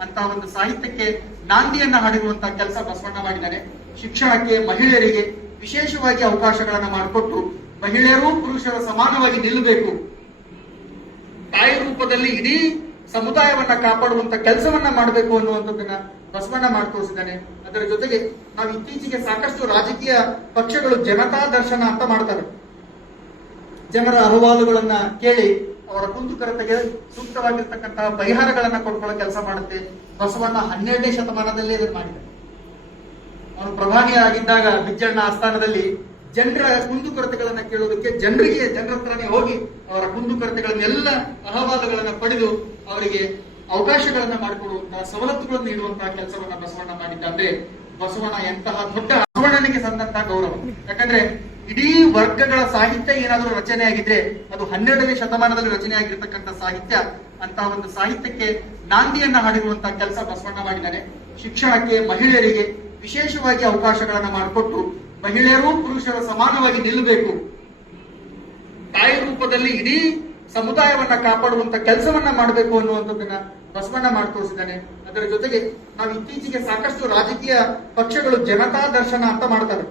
ಅಂತ ಒಂದು ಸಾಹಿತ್ಯಕ್ಕೆ ನಾಂದಿಯನ್ನ ಹಾಡಿರುವಂತಹ ಕೆಲಸ ಬಸವಣ್ಣ ಮಾಡಿದ್ದಾರೆ. ಶಿಕ್ಷಣಕ್ಕೆ, ಮಹಿಳೆಯರಿಗೆ ವಿಶೇಷವಾಗಿ ಅವಕಾಶಗಳನ್ನ ಮಾಡಿಕೊಟ್ಟು ಮಹಿಳೆಯರು ಪುರುಷರ ಸಮಾನವಾಗಿ ನಿಲ್ಲಬೇಕು, ತಾಯಿ ರೂಪದಲ್ಲಿ ಇಡೀ ಸಮುದಾಯವನ್ನ ಕಾಪಾಡುವಂತ ಕೆಲಸವನ್ನ ಮಾಡಬೇಕು ಅನ್ನುವಂಥದ್ದನ್ನ ಬಸವಣ್ಣ ಮಾಡಿ ತೋರಿಸಿದ್ದಾನೆ. ಅದರ ಜೊತೆಗೆ ನಾವು ಇತ್ತೀಚೆಗೆ ಸಾಕಷ್ಟು ರಾಜಕೀಯ ಪಕ್ಷಗಳು ಜನತಾ ದರ್ಶನ ಅಂತ ಮಾಡ್ತಾರೆ. ಜನರ ಅಹವಾಲುಗಳನ್ನ ಕೇಳಿ ಅವರ ಕುಂದುಕೊರತೆಗೆ ಸೂಕ್ತವಾಗಿರ್ತಕ್ಕಂತಹ ಪರಿಹಾರಗಳನ್ನ ಕೊಡ್ಕೊಳ್ಳೋ ಕೆಲಸ ಮಾಡುತ್ತೆ. ಬಸವಣ್ಣ 12ನೇ ಶತಮಾನದಲ್ಲಿ ಇದನ್ನು ಮಾಡಿದ್ದಾರೆ. ಅವನು ಪ್ರಧಾನಿಯಾಗಿದ್ದಾಗ ಬಿಜ್ಜಣ್ಣ ಆಸ್ಥಾನದಲ್ಲಿ ಜನರ ಕುಂದುಕೊರತೆಗಳನ್ನ ಕೇಳೋದಕ್ಕೆ ಜನರ ಹತ್ರನೇ ಹೋಗಿ ಅವರ ಕುಂದುಕೊರತೆಗಳನ್ನೆಲ್ಲ ಅಹವಾಲುಗಳನ್ನ ಪಡೆದು ಅವರಿಗೆ ಅವಕಾಶಗಳನ್ನ ಮಾಡಿಕೊಡುವಂತಹ, ಸವಲತ್ತುಗಳನ್ನು ನೀಡುವಂತಹ ಕೆಲಸವನ್ನ ಬಸವಣ್ಣ ಮಾಡಿದ್ದಾರೆ. ಬಸವಣ್ಣ ಎಂತಹ ದೊಡ್ಡ, ಬಸವಣ್ಣನಿಗೆ ಸಂದಂತಹ ಗೌರವ. ಯಾಕಂದ್ರೆ ಇಡೀ ವರ್ಗಗಳ ಸಾಹಿತ್ಯ ಏನಾದರೂ ರಚನೆ ಆಗಿದ್ರೆ ಅದು 12ನೇ ಶತಮಾನದಲ್ಲಿ ರಚನೆ ಆಗಿರ್ತಕ್ಕಂಥ ಸಾಹಿತ್ಯ. ಅಂತ ಒಂದು ಸಾಹಿತ್ಯಕ್ಕೆ ನಾಂದಿಯನ್ನ ಹಾಡಿರುವಂತಹ ಕೆಲಸ ಬಸವಣ್ಣ ಮಾಡಿದ್ದಾನೆ. ಶಿಕ್ಷಣಕ್ಕೆ, ಮಹಿಳೆಯರಿಗೆ ವಿಶೇಷವಾಗಿ ಅವಕಾಶಗಳನ್ನ ಮಾಡಿಕೊಟ್ಟು ಮಹಿಳೆಯರು ಪುರುಷರ ಸಮಾನವಾಗಿ ನಿಲ್ಲಬೇಕು, ತಾಯಿ ರೂಪದಲ್ಲಿ ಇಡೀ ಸಮುದಾಯವನ್ನ ಕಾಪಾಡುವಂತ ಕೆಲಸವನ್ನ ಮಾಡಬೇಕು ಅನ್ನುವಂಥದ್ದನ್ನ ಬಸವಣ್ಣ ಮಾಡಿ ತೋರಿಸಿದ್ದಾನೆ. ಅದರ ಜೊತೆಗೆ ನಾವು ಇತ್ತೀಚೆಗೆ ಸಾಕಷ್ಟು ರಾಜಕೀಯ ಪಕ್ಷಗಳು ಜನತಾ ದರ್ಶನ ಅಂತ ಮಾಡ್ತಾರೆ.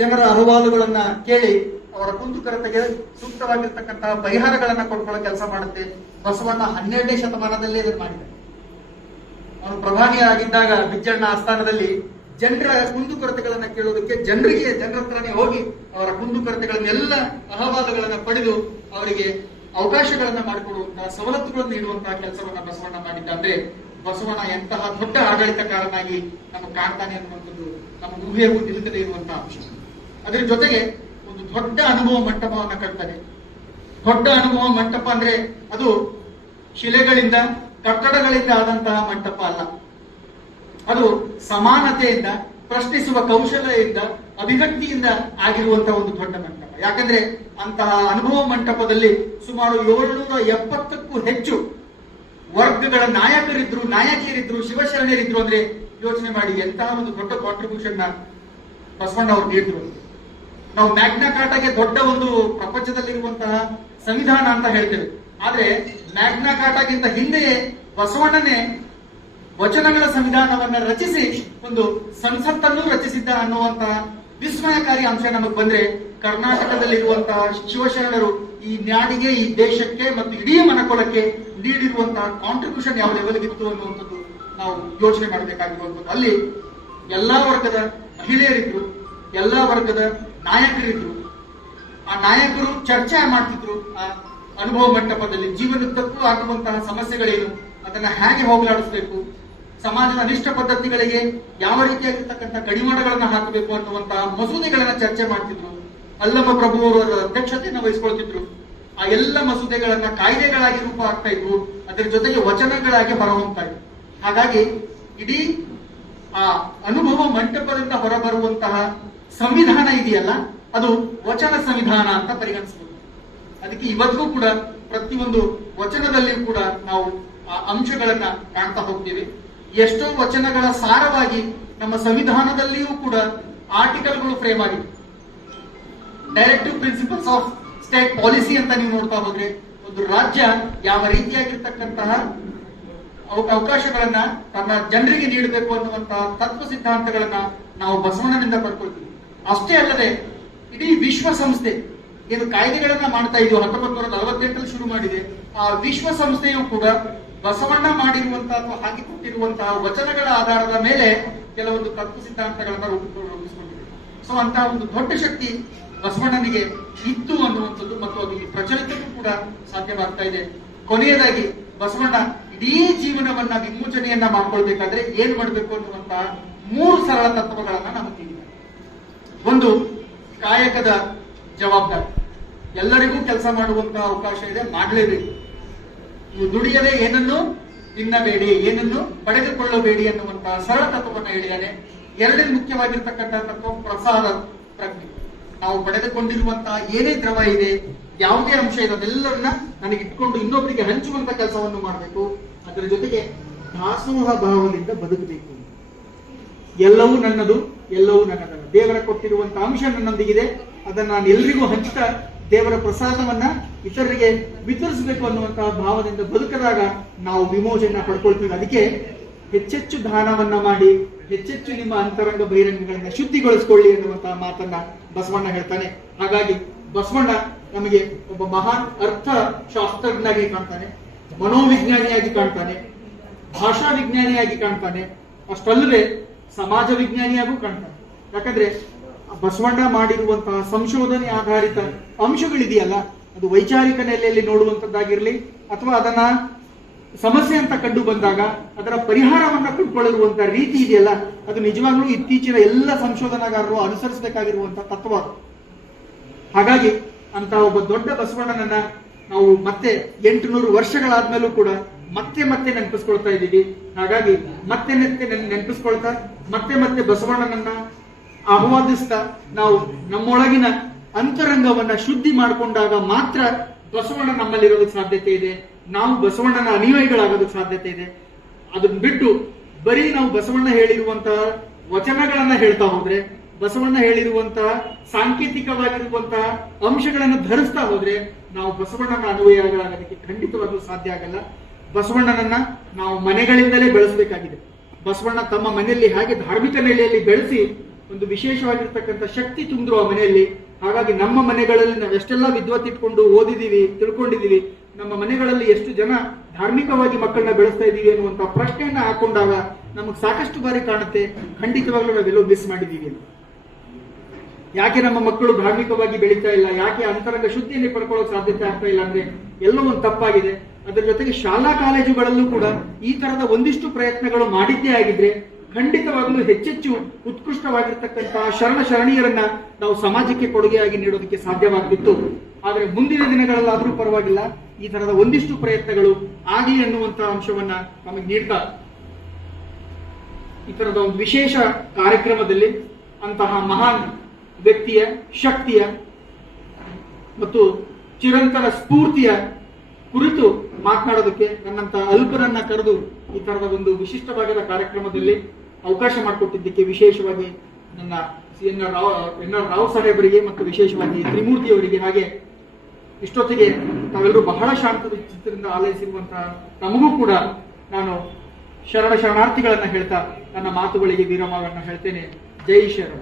ಜನರ ಅಹವಾಲುಗಳನ್ನ ಕೇಳಿ ಅವರ ಕುಂದುಕೊರತೆಗೆ ಸೂಕ್ತವಾಗಿರ್ತಕ್ಕಂತಹ ಪರಿಹಾರಗಳನ್ನ ಕೊಡ್ಕೊಳ್ಳೋ ಕೆಲಸ ಮಾಡುತ್ತೆ. ಬಸವಣ್ಣ 12ನೇ ಶತಮಾನದಲ್ಲಿ ಇದನ್ನು ಮಾಡಿದ್ದಾರೆ. ಅವನು ಪ್ರಧಾನಿಯಾಗಿದ್ದಾಗ ಬಿಜ್ಜಣ್ಣ ಆಸ್ಥಾನದಲ್ಲಿ ಜನರ ಕುಂದುಕೊರತೆಗಳನ್ನ ಕೇಳೋದಕ್ಕೆ ಜನರ ಹತ್ರನೇ ಹೋಗಿ ಅವರ ಕುಂದುಕೊರತೆಗಳನ್ನೆಲ್ಲ ಅಹವಾಲುಗಳನ್ನ ಪಡೆದು ಅವರಿಗೆ ಅವಕಾಶಗಳನ್ನ ಮಾಡಿಕೊಡುವಂತಹ, ಸವಲತ್ತುಗಳನ್ನು ನೀಡುವಂತಹ ಕೆಲಸವನ್ನ ಬಸವಣ್ಣ ಮಾಡಿದ್ದಾರೆ. ಬಸವಣ್ಣ ಎಂತಹ ದೊಡ್ಡ ಆಡಳಿತಕಾರನಾಗಿ ನಮಗೆ ಕಾಣ್ತಾನೆ ಅನ್ನುವಂಥದ್ದು ನಮ್ಮ ಊಹೆಗೂ ನಿಲುಕದೇ ಇರುವಂತಹ ಅಂಶ. ಅದರ ಜೊತೆಗೆ ಒಂದು ದೊಡ್ಡ ಅನುಭವ ಮಂಟಪವನ್ನ ಕಟ್ತಾನೆ. ದೊಡ್ಡ ಅನುಭವ ಮಂಟಪ ಅಂದ್ರೆ ಅದು ಶಿಲೆಗಳಿಂದ, ಕಟ್ಟಡಗಳಿಂದ ಆದಂತಹ ಮಂಟಪ ಅಲ್ಲ, ಅದು ಸಮಾನತೆಯಿಂದ, ಪ್ರಶ್ನಿಸುವ ಕೌಶಲ್ಯದಿಂದ, ಅಭಿವ್ಯಕ್ತಿಯಿಂದ ಆಗಿರುವಂತಹ ಒಂದು ದೊಡ್ಡ ಮಂಟಪ. ಯಾಕಂದ್ರೆ ಅಂತಹ ಅನುಭವ ಮಂಟಪದಲ್ಲಿ ಸುಮಾರು 770ಕ್ಕೂ ಹೆಚ್ಚು ವರ್ಗಗಳ ನಾಯಕರಿದ್ರು, ನಾಯಕಿಯರಿದ್ರು, ಶಿವಶರಣರಿದ್ರು. ಅಂದ್ರೆ ಯೋಚನೆ ಮಾಡಿ ಎಂತಹ ಒಂದು ದೊಡ್ಡ ಕಾಂಟ್ರಿಬ್ಯೂಷನ್ ಬಸವಣ್ಣ ಅವರು ನೀಡಿದ್ರು. ನಾವು ಮ್ಯಾಗ್ನಾ ಕಾರ್ಟಾಗೆ ದೊಡ್ಡ ಒಂದು ಪ್ರಪಂಚದಲ್ಲಿರುವಂತಹ ಸಂವಿಧಾನ ಅಂತ ಹೇಳ್ತೇವೆ. ಆದ್ರೆ ಮ್ಯಾಗ್ನಾ ಕಾರ್ಟಾಗಿಂತ ಹಿಂದೆಯೇ ಬಸವಣ್ಣನೇ ವಚನಗಳ ಸಂವಿಧಾನವನ್ನ ರಚಿಸಿ ಒಂದು ಸಂಸತ್ತನ್ನು ರಚಿಸಿದ್ದ ಅನ್ನುವಂತಹ ವಿಸ್ಮಯಕಾರಿ ಅಂಶ ನಮಗೆ ಬಂದ್ರೆ ಕರ್ನಾಟಕದಲ್ಲಿರುವಂತಹ ಶಿವಶರಣರು ಈ ನಾಡಿಗೆ, ಈ ದೇಶಕ್ಕೆ ಮತ್ತು ಇಡೀ ಮನಕೊಳಕ್ಕೆ ನೀಡಿರುವಂತಹ ಕಾಂಟ್ರಿಬ್ಯೂಷನ್ ಯಾವ ಲೆವೆಲ್ಗಿತ್ತು ಅನ್ನುವಂಥದ್ದು ನಾವು ಯೋಚನೆ ಮಾಡಬೇಕಾಗಿರುವಂಥದ್ದು. ಅಲ್ಲಿ ಎಲ್ಲಾ ವರ್ಗದ ಮಹಿಳೆಯರಿದ್ರು, ಎಲ್ಲಾ ವರ್ಗದ ನಾಯಕರಿದ್ರು. ಆ ನಾಯಕರು ಚರ್ಚೆ ಮಾಡ್ತಿದ್ರು. ಆ ಅನುಭವ ಮಂಟಪದಲ್ಲಿ ಜೀವನದುದ್ದಕ್ಕೂ ಆಗುವಂತಹ ಸಮಸ್ಯೆಗಳೇನು, ಅದನ್ನ ಹೇಗೆ ಹೋಗಲಾಡಿಸಬೇಕು, ಸಮಾಜದ ಅನಿಷ್ಟ ಪದ್ಧತಿಗಳಿಗೆ ಯಾವ ರೀತಿಯಾಗಿರ್ತಕ್ಕಂಥ ಕಡಿವಾಣಗಳನ್ನ ಹಾಕಬೇಕು ಅನ್ನುವಂತಹ ಮಸೂದೆಗಳನ್ನ ಚರ್ಚೆ ಮಾಡ್ತಿದ್ರು. ಅಲ್ಲಮ ಪ್ರಭು ಅವರ ಅಧ್ಯಕ್ಷತೆಯನ್ನು ವಹಿಸಿಕೊಳ್ತಿದ್ರು. ಆ ಎಲ್ಲ ಮಸೂದೆಗಳನ್ನ ಕಾಯ್ದೆಗಳಾಗಿ ರೂಪ ಆಗ್ತಾ ಇದ್ವು, ಅದರ ಜೊತೆಗೆ ವಚನಗಳಾಗಿ ಹೊರಹೊಮ್ತಾ ಇದ್ವು. ಹಾಗಾಗಿ ಇಡೀ ಆ ಅನುಭವ ಮಂಟಪದಿಂದ ಹೊರಬರುವಂತಹ ಸಂವಿಧಾನ ಇದೆಯಲ್ಲ, ಅದು ವಚನ ಸಂವಿಧಾನ ಅಂತ ಪರಿಗಣಿಸಬಹುದು. ಅದಕ್ಕೆ ಇವತ್ತಿಗೂ ಕೂಡ ಪ್ರತಿಯೊಂದು ವಚನದಲ್ಲಿಯೂ ಕೂಡ ನಾವು ಆ ಅಂಶಗಳನ್ನ ಕಾಣ್ತಾ ಹೋಗ್ತೀವಿ. ಎಷ್ಟೋ ವಚನಗಳ ಸಾರವಾಗಿ ನಮ್ಮ ಸಂವಿಧಾನದಲ್ಲಿಯೂ ಕೂಡ ಆರ್ಟಿಕಲ್ಗಳು ಫ್ರೇಮ್ ಆಗಿದೆ. Directive principles of state policy ಅಂತ ನೀವು ನೋಡ್ತಾ ಹೋದ್ರೆ, ಒಂದು ರಾಜ್ಯ ಯಾವ ರೀತಿಯಾಗಿರ್ತಕ್ಕಂತಹ ಅವಕಾಶಗಳನ್ನ ತನ್ನ ಜನರಿಗೆ ನೀಡಬೇಕು ಅನ್ನುವಂತಹ ತತ್ವ ಸಿದ್ಧಾಂತಗಳನ್ನ ನಾವು ಬಸವಣ್ಣನಿಂದ ಪಡ್ಕೊಳ್ತೀವಿ. ಅಷ್ಟೇ ಅಲ್ಲದೆ ಇಡೀ ವಿಶ್ವಸಂಸ್ಥೆ ಏನು ಕಾಯ್ದೆಗಳನ್ನ ಮಾಡ್ತಾ ಇದೆಯೋ 1948 ಶುರು ಮಾಡಿದೆ, ಆ ವಿಶ್ವಸಂಸ್ಥೆಯು ಕೂಡ ಬಸವಣ್ಣ ಮಾಡಿರುವಂತಹ ಅಥವಾ ಹಾಕಿಕೊಟ್ಟಿರುವಂತಹ ವಚನಗಳ ಆಧಾರದ ಮೇಲೆ ಕೆಲವೊಂದು ತತ್ವ ಸಿದ್ಧಾಂತಗಳನ್ನ ರೂಪಿಸಿಕೊಂಡಿದೆ. ಸೊ ಅಂತಹ ಒಂದು ದೊಡ್ಡ ಶಕ್ತಿ ಬಸವಣ್ಣನಿಗೆ ಇತ್ತು ಅನ್ನುವಂಥದ್ದು ಮತ್ತು ಅದು ಈ ಪ್ರಚಲಿತಕ್ಕೂ ಕೂಡ ಸಾಧ್ಯವಾಗ್ತಾ ಇದೆ. ಕೊನೆಯದಾಗಿ ಬಸವಣ್ಣ ಇಡೀ ಜೀವನವನ್ನ ವಿಮೋಚನೆಯನ್ನ ಮಾಡ್ಕೊಳ್ಬೇಕಾದ್ರೆ ಏನ್ ಮಾಡಬೇಕು ಅನ್ನುವಂತಹ 3 ಸರಳ ತತ್ವಗಳನ್ನ ನಮಗೆ ತಿಳಿದಿದೆ. ಒಂದು, ಕಾಯಕದ ಜವಾಬ್ದಾರಿ. ಎಲ್ಲರಿಗೂ ಕೆಲಸ ಮಾಡುವಂತಹ ಅವಕಾಶ ಇದೆ, ಮಾಡಲೇಬೇಕು. ನೀವು ದುಡಿಯದೆ ಏನನ್ನು ತಿನ್ನಬೇಡಿ, ಏನನ್ನು ಪಡೆದುಕೊಳ್ಳಬೇಡಿ ಅನ್ನುವಂತಹ ಸರಳ ತತ್ವವನ್ನು ಹೇಳಿದ್ದಾನೆ. ಎರಡನೇ ಮುಖ್ಯವಾಗಿರ್ತಕ್ಕಂತಹ ತತ್ವ ಪ್ರಸಾದ ಪ್ರಜ್ಞೆ. ನಾವು ಪಡೆದುಕೊಂಡಿರುವಂತಹ ಏನೇ ದ್ರವ ಇದೆ, ಯಾವುದೇ ಅಂಶ ಇದೆ, ಅದೆಲ್ಲರನ್ನ ನನಗೆ ಇಟ್ಕೊಂಡು ಇನ್ನೊಬ್ಬರಿಗೆ ಹಂಚುವಂತ ಕೆಲಸವನ್ನು ಮಾಡಬೇಕು. ಅದರ ಜೊತೆಗೆ ದಾಸೋಹ ಭಾವದಿಂದ ಬದುಕಬೇಕು. ಎಲ್ಲವೂ ನನ್ನದು, ಎಲ್ಲವೂ ನನ್ನದಲ್ಲ. ದೇವರ ಕೊಟ್ಟಿರುವಂತಹ ಅಂಶ ನನ್ನೊಂದಿಗಿದೆ, ಅದನ್ನ ನಾನು ಎಲ್ರಿಗೂ ಹಂಚ್ತಾ ದೇವರ ಪ್ರಸಾದವನ್ನ ಇತರರಿಗೆ ವಿತರಿಸಬೇಕು ಅನ್ನುವಂತಹ ಭಾವದಿಂದ ಬದುಕದಾಗ ನಾವು ವಿಮೋಚನೆ ಪಡ್ಕೊಳ್ತೀವಿ. ಅದಕ್ಕೆ ಹೆಚ್ಚೆಚ್ಚು ದಾನವನ್ನ ಮಾಡಿ, ಹೆಚ್ಚೆಚ್ಚು ನಿಮ್ಮ ಅಂತರಂಗ ಬಹಿರಂಗಗಳನ್ನ ಶುದ್ಧಿಗೊಳಿಸಿಕೊಳ್ಳಿ ಎನ್ನುವಂತಹ ಮಾತನ್ನ ಬಸವಣ್ಣ ಹೇಳ್ತಾನೆ. ಹಾಗಾಗಿ ಬಸವಣ್ಣ ನಮಗೆ ಒಬ್ಬ ಮಹಾನ್ ಅರ್ಥ ಶಾಸ್ತ್ರಜ್ಞನಾಗಿ ಕಾಣ್ತಾನೆ, ಮನೋವಿಜ್ಞಾನಿಯಾಗಿ ಕಾಣ್ತಾನೆ, ಭಾಷಾ ವಿಜ್ಞಾನಿಯಾಗಿ ಕಾಣ್ತಾನೆ, ಅಷ್ಟಲ್ಲದೆ ಸಮಾಜ ವಿಜ್ಞಾನಿಯಾಗೂ ಕಾಣ್ತಾನೆ. ಯಾಕಂದ್ರೆ ಬಸವಣ್ಣ ಮಾಡಿರುವಂತಹ ಸಂಶೋಧನೆ ಆಧಾರಿತ ಅಂಶಗಳಿದೆಯಲ್ಲ, ಅದು ವೈಚಾರಿಕ ನೆಲೆಯಲ್ಲಿ ನೋಡುವಂತದ್ದಾಗಿರ್ಲಿ ಅಥವಾ ಅದನ್ನ ಸಮಸ್ಯೆ ಅಂತ ಕಂಡು ಬಂದಾಗ ಅದರ ಪರಿಹಾರವನ್ನ ಕಂಡುಕೊಳ್ಳಿರುವಂತಹ ರೀತಿ ಇದೆಯಲ್ಲ, ಅದು ನಿಜವಾಗ್ಲೂ ಇತ್ತೀಚಿನ ಎಲ್ಲ ಸಂಶೋಧನಾಗಾರರು ಅನುಸರಿಸಬೇಕಾಗಿರುವಂತಹ ತತ್ವ. ಹಾಗಾಗಿ ಅಂತ ಒಬ್ಬ ದೊಡ್ಡ ಬಸವಣ್ಣನನ್ನ ನಾವು ಮತ್ತೆ 800 ವರ್ಷಗಳಾದ್ಮೇಲೂ ಕೂಡ ಮತ್ತೆ ನೆನಪಿಸ್ಕೊಳ್ತಾ ಇದ್ದೀವಿ. ಹಾಗಾಗಿ ಮತ್ತೆ ನೆನಪಿಸ್ಕೊಳ್ತಾ ಮತ್ತೆ ಬಸವಣ್ಣನನ್ನ ಆಹ್ವಾದಿಸ್ತಾ ನಾವು ನಮ್ಮೊಳಗಿನ ಅಂತರಂಗವನ್ನ ಶುದ್ಧಿ ಮಾಡಿಕೊಂಡಾಗ ಮಾತ್ರ ಬಸವಣ್ಣ ನಮ್ಮಲ್ಲಿರೋದಕ್ಕೆ ಸಾಧ್ಯತೆ ಇದೆ, ನಾವು ಬಸವಣ್ಣನ ಅನುಯಾಯಿಗಳಾಗೋದಕ್ಕೆ ಸಾಧ್ಯತೆ ಇದೆ. ಅದನ್ನ ಬಿಟ್ಟು ಬರೀ ನಾವು ಬಸವಣ್ಣ ಹೇಳಿರುವಂತಹ ವಚನಗಳನ್ನ ಹೇಳ್ತಾ ಹೋದ್ರೆ, ಬಸವಣ್ಣ ಹೇಳಿರುವಂತಹ ಸಾಂಕೇತಿಕವಾಗಿರುವಂತಹ ಅಂಶಗಳನ್ನು ಧರಿಸ್ತಾ ಹೋದ್ರೆ ನಾವು ಬಸವಣ್ಣನ ಅನುಯಾಯಿಗಳಾಗೋದಕ್ಕೆ ಖಂಡಿತವಾಗ್ಲೂ ಸಾಧ್ಯ ಆಗಲ್ಲ. ಬಸವಣ್ಣನನ್ನ ನಾವು ಮನೆಗಳಿಂದಲೇ ಬೆಳೆಸಬೇಕಾಗಿದೆ. ಬಸವಣ್ಣ ತಮ್ಮ ಮನೆಯಲ್ಲಿ ಹಾಗೆ ಧಾರ್ಮಿಕ ನೆಲೆಯಲ್ಲಿ ಬೆಳೆಸಿ ಒಂದು ವಿಶೇಷವಾಗಿರ್ತಕ್ಕಂಥ ಶಕ್ತಿ ತುಂಬಿರುವ ಮನೆಯಲ್ಲಿ. ಹಾಗಾಗಿ ನಮ್ಮ ಮನೆಗಳಲ್ಲಿ ನಾವು ಎಷ್ಟೆಲ್ಲ ವಿದ್ವತ್ ಇಟ್ಕೊಂಡು ಓದಿದೀವಿ, ತಿಳ್ಕೊಂಡಿದೀವಿ, ನಮ್ಮ ಮನೆಗಳಲ್ಲಿ ಎಷ್ಟು ಜನ ಧಾರ್ಮಿಕವಾಗಿ ಮಕ್ಕಳನ್ನ ಬೆಳೆಸ್ತಾ ಇದೀವಿ ಅನ್ನುವಂತ ಪ್ರಶ್ನೆಯನ್ನ ಹಾಕೊಂಡಾಗ ನಮಗೆ ಸಾಕಷ್ಟು ಬಾರಿ ಕಾಣುತ್ತೆ, ಖಂಡಿತವಾಗ್ಲೂ ನಾವೆಲ್ಲೋ ಮಿಸ್ ಮಾಡಿದೀವಿ ಅಂತ. ಯಾಕೆ ನಮ್ಮ ಮಕ್ಕಳು ಧಾರ್ಮಿಕವಾಗಿ ಬೆಳೀತಾ ಇಲ್ಲ, ಯಾಕೆ ಅಂತರಂಗ ಶುದ್ಧಿಯಲ್ಲಿ ಪಡ್ಕೊಳ್ಳೋಕೆ ಸಾಧ್ಯತೆ ಆಗ್ತಾ ಇಲ್ಲ ಅಂದ್ರೆ ಎಲ್ಲೋ ಒಂದು ತಪ್ಪಾಗಿದೆ. ಅದರ ಜೊತೆಗೆ ಶಾಲಾ ಕಾಲೇಜುಗಳಲ್ಲೂ ಕೂಡ ಈ ತರದ ಒಂದಿಷ್ಟು ಪ್ರಯತ್ನಗಳು ಮಾಡಿದ್ದೇ ಆಗಿದ್ರೆ ಖಂಡಿತವಾಗ್ಲೂ ಹೆಚ್ಚೆಚ್ಚು ಉತ್ಕೃಷ್ಟವಾಗಿರ್ತಕ್ಕಂತಹ ಶರಣೀಯರನ್ನ ನಾವು ಸಮಾಜಕ್ಕೆ ಕೊಡುಗೆಯಾಗಿ ನೀಡೋದಕ್ಕೆ ಸಾಧ್ಯವಾಗ್ತಿತ್ತು. ಆದ್ರೆ ಮುಂದಿನ ದಿನಗಳಲ್ಲಾದ್ರೂ ಪರವಾಗಿಲ್ಲ, ಈ ತರದ ಒಂದಿಷ್ಟು ಪ್ರಯತ್ನಗಳು ಆಗಲಿ ಅನ್ನುವಂತಹ ಅಂಶವನ್ನ ನಮಗೆ ನೀಡ್ತಾ ಈ ತರದ ಒಂದು ವಿಶೇಷ ಕಾರ್ಯಕ್ರಮದಲ್ಲಿ ಅಂತಹ ಮಹಾನ್ ವ್ಯಕ್ತಿಯ ಶಕ್ತಿಯ ಮತ್ತು ಚಿರಂತರ ಸ್ಫೂರ್ತಿಯ ಕುರಿತು ಮಾತನಾಡೋದಕ್ಕೆ ನನ್ನಂತ ಅಲ್ಪರನ್ನ ಕರೆದು ಈ ತರದ ಒಂದು ವಿಶಿಷ್ಟವಾದ ಕಾರ್ಯಕ್ರಮದಲ್ಲಿ ಅವಕಾಶ ಮಾಡಿಕೊಟ್ಟಿದ್ದಕ್ಕೆ ವಿಶೇಷವಾಗಿ ನನ್ನ ಎನ್ ಆರ್ ರಾವ್ ಸಾಹೇಬರಿಗೆ ಮತ್ತು ವಿಶೇಷವಾಗಿ ತ್ರಿಮೂರ್ತಿ ಅವರಿಗೆ, ಹಾಗೆ ಇಷ್ಟೊತ್ತಿಗೆ ತಾವೆಲ್ಲರೂ ಬಹಳ ಶಾಂತ ಚಿತ್ರದಿಂದ ಆಲೈಸಿರುವಂತಹ ತಮಗೂ ಕೂಡ ನಾನು ಶರಣಾರ್ಥಿಗಳನ್ನ ಹೇಳ್ತಾ ನನ್ನ ಮಾತುಗಳಿಗೆ ವಿರಾಮವನ್ನ ಹೇಳ್ತೇನೆ. ಜೈ ಶರಣ.